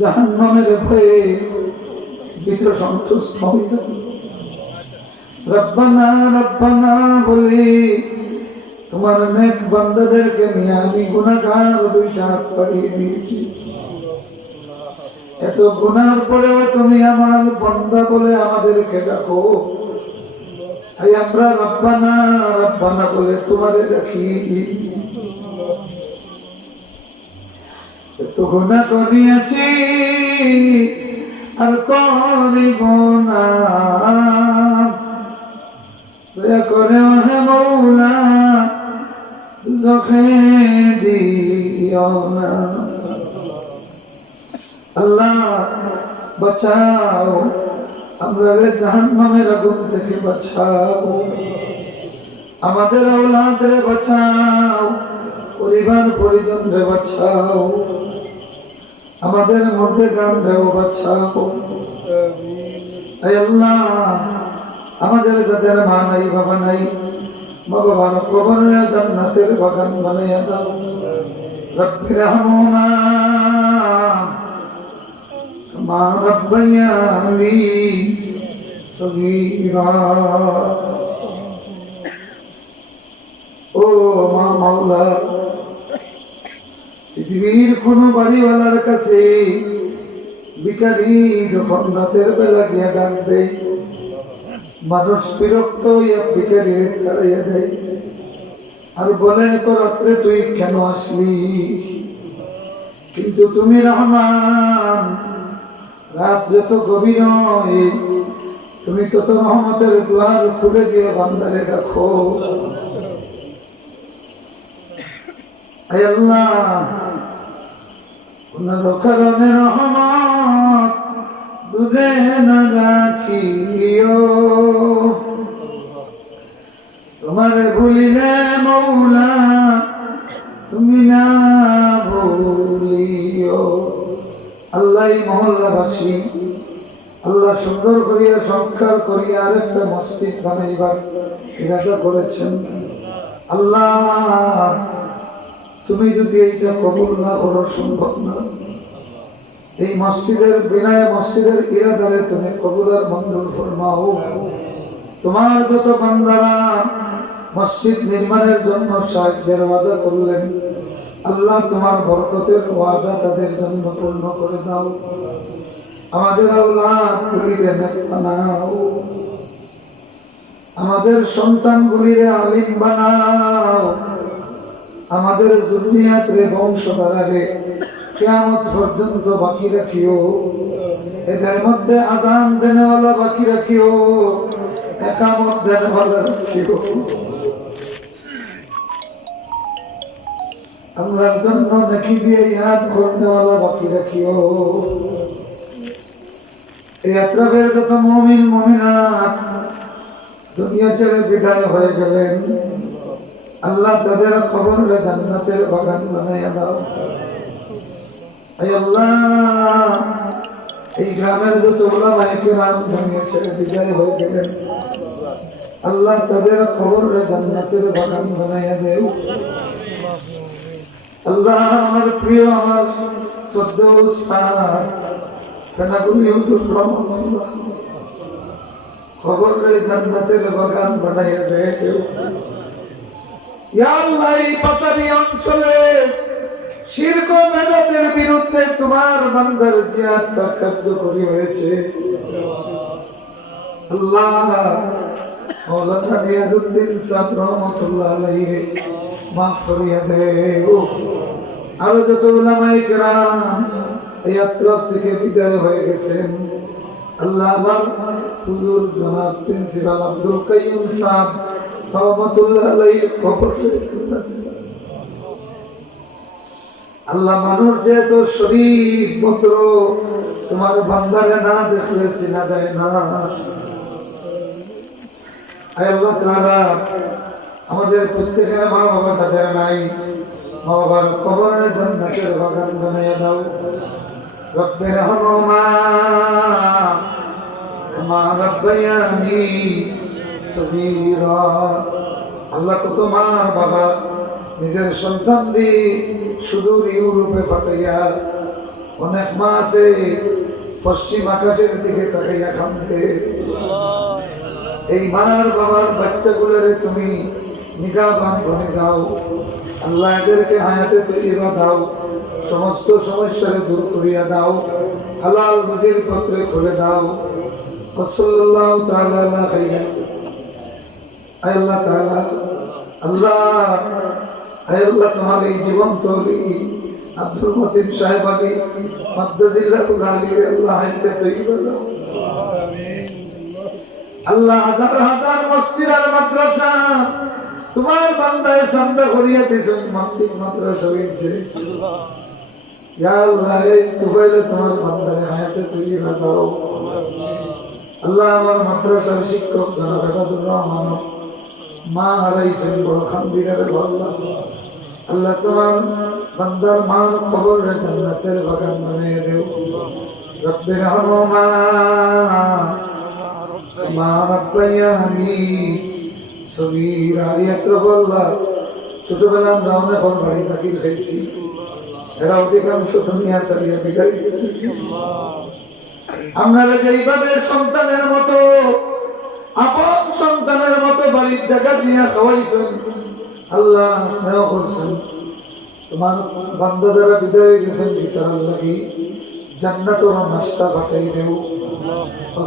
জাহান্নামের ভয়ে ভিতরে সন্তুষ্ট হইয়া রব্বানা রব্বানা বলি তোমার নেক বান্দাদেরকে নিয়ে আমি গুনাহগার দুইটা হাত বাড়িয়ে দিয়েছি এত গুনার পরেও তুমি আমার বান্দা বলে আমাদেরকে ডাকো তাই আমরা রব্বানা রব্বানা বলে তোমারে ডাকি এত গুনাহ করিয়াছি আর করিব না দয়া করে ওহে মওলা দুজখে দিও না আল্লাহ বাঁচাও আমরা জাহান্নামের আগুন থেকে বাঁচাও আমাদের আওলাদরে বাঁচাও পরিবার পরিজন রে বাঁচাও আমাদের মধ্যে গান রেও বাঁচাও আয় আল্লাহ আমাদের যাদের মা নাই বাবা নাই মা বাবার কবরে জান্নাতের বাগান বানাইয়া দাও রব্বির রহমা মা রব্বায়ানি সগীরা ও মা মাওলা পৃথিবীর কোন বাড়িওয়ালার কাছে ভিখারি যখন রাতের বেলা গিয়া ডাক দেয় মানুষ বিরক্ত হইয়া ভিখারি তাড়াইয়া দেয় আর বলে এত রাত্রে তুই কেন আসলি কিন্তু তুমি রহমান রাত যত গভীর হয় তুমি তত রহমতের দুয়ার খুলে দিয়ে বান্দারে রাখো আয় আল্লাহ কোন কারণে রহমান দূরে না রাখিও, তোমার ভুলিলে মৌলা তুমি না ভুলিও। আল্লাহ মহল্লাবাসী আল্লাহ সুন্দর করিয়া সংস্কার করিয়া আরেকটা মসজিদ বানাইবার ইরাদা করেছেন। আল্লাহ তুমি যদি এইটা কবুল না করো সম্ভব না। এই মসজিদের বিনায় মসজিদের ইরাদারে তুমি কবুল আর মঞ্জুর ফরমাও। তোমার যত বান্দারা মসজিদ নির্মাণের জন্য সাহায্যের ওয়াদা করলেন, আল্লাহ তোমার বরকতের ওয়াদা তাদের জন্য পূর্ণ করে দাও। আমাদের আওলাদ গুলিরে নেক বানাও, আমাদের সন্তান গুলিরে আলিম বানাও, আমাদের যুররিয়াতরে বংশধারারে কিয়ামত পর্যন্ত বাকি রাখিও। এদের মধ্যে আজান দেনেওয়ালা বাকি রাখিও, একামত দেনেওয়ালা রাখিও। আমরার জন্য নেকি দিয়ে ইয়াদ করনেওয়ালা বাকি রাখিও। এই আত্রাফের যত মুমিন মুমিনাত দুনিয়া ছেড়ে বিদায় হয়ে গেলেন, আল্লাহ তাদের কবরে জান্নাতের বাগান বানাইয়া দাও। আল্লাহ এই গ্রামের যত উলামায়ে কিরাম দুনিয়া ছেড়ে বিদায় হয়ে গেলেন, আল্লাহ তাদের কবরে জান্নাতের বাগান বানাইয়া দেও। আল্লাহ আমার প্রিয় আমার শ্রদ্ধেয় উস্তাদ কানাগুলি হুজুর রহমাতুল্লাহ কবরে জান্নাতের বাগান বানাইয়া দেও। ইয়া আল্লাহ এই পাতারি অঞ্চলে শিরক ও বেদাতের বিরুদ্ধে তোমার বান্দার জিহাদটা কার্যকরী হয়েছে। আল্লাহ মাওলানা নিয়াজউদ্দিন সাহেব রহমাতুল্লাহ আলাইহি মাফ করিয়া দেও। আরো যত উলামায়ে কেরাম এই আত্রাফ থেকে বিদায় হয়ে গেছেন, আল্লাহ আমার হুজুর জনাব প্রিন্সিপাল আব্দুল কাইয়ুম সাহেব রহমাতুল্লাহ আলাইহি কবরে আল্লাহ মানুষ যেহেতু শরীর পত্র তোমার বান্দারে না দেখলে চিনা যায় না। আল্লাহ তাআলা আমাদের প্রত্যেকের মা বাবা যাদের নাই, মা বাবার কবরে জান্নাতের বাগান বানাইয়া দাও। রব্বির রহমা মা রব্বায়ানি সগীরা। আল্লাহ কত মা বাবা নিজের সন্তান দিয়ে সুদূর ইউরোপে পাঠাইয়া, অনেক মা আছে পশ্চিম আকাশের দিকে তাকাইয়া কান্দে। এই মার বাবার বাচ্চাগুলোরে তুমি নিগাহবান করে যাও। আল্লাহ এদেরকে হায়াতে তৈবা দাও, সমস্ত সমস্যারে দূর করিয়া দাও, হালাল রুজির পত্রে খুলে দাও। সাল্লাল্লাহু তাআলা আলা খাইরিন। আল্লাহ তাআলা আল্লাহ আল্লাহ তোমার এই জীবন তলি আব্দুল মতিন সাহেব আলী মাদ্দাজিল্লাহুল আলী আল্লাহ হায়াতে তৈবা দাও। আল্লাহ হাজার হাজার মসজিদ আর মাদ্রাসা তোমার বান্দায় সামনে করিয়া দিয়েছেন, মসজিদ মাদ্রাসা হয়েছে। ইয়া আল্লাহ এই তুফাইলে তোমার বান্দারে হায়াতে তৈবা দাও। আল্লাহ আমার মাদ্রাসার শিক্ষক জনাব ইবাদুর রহমান মা হারাইছেন, বড় খান্দিরের আল্লাহ আল্লাহ তোমার বান্দার মার কবরে জান্নাতের বাগান বানিয়ে দেও। রব্বির রহমা মা রব্বায়ানি সগীরা। আল্লাহ ছোটবেলা আমরা অনেক বাড়ি চাকরি খাইছি, এরা অধিকাংশ দুনিয়া ছাড়িয়া বিদায় গেছে। আপনারা যেইভাবে সন্তানের মতো আপন সন্তানের মতো বাড়ির জায়গা নিয়ে খাওয়াইছেন, আল্লাহ স্নেহ করছেন, তোমার বান্দা যারা বিদায় গেছেন ভিতর আল্লাহি জান্নাতের নাস্তা পাঠাই দেও।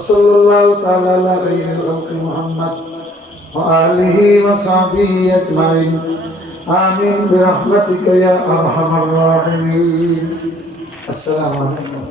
সাল্লাল্লাহু তাআলা আলা খাইরিল খালকি মুহাম্মদ ওয়া আলিহি ওয়া সাহবিহি আজমাইন। আমিন বিরহমাতিকা ইয়া আরহামার রাহিমিন। আসসালামু আলাইকুম।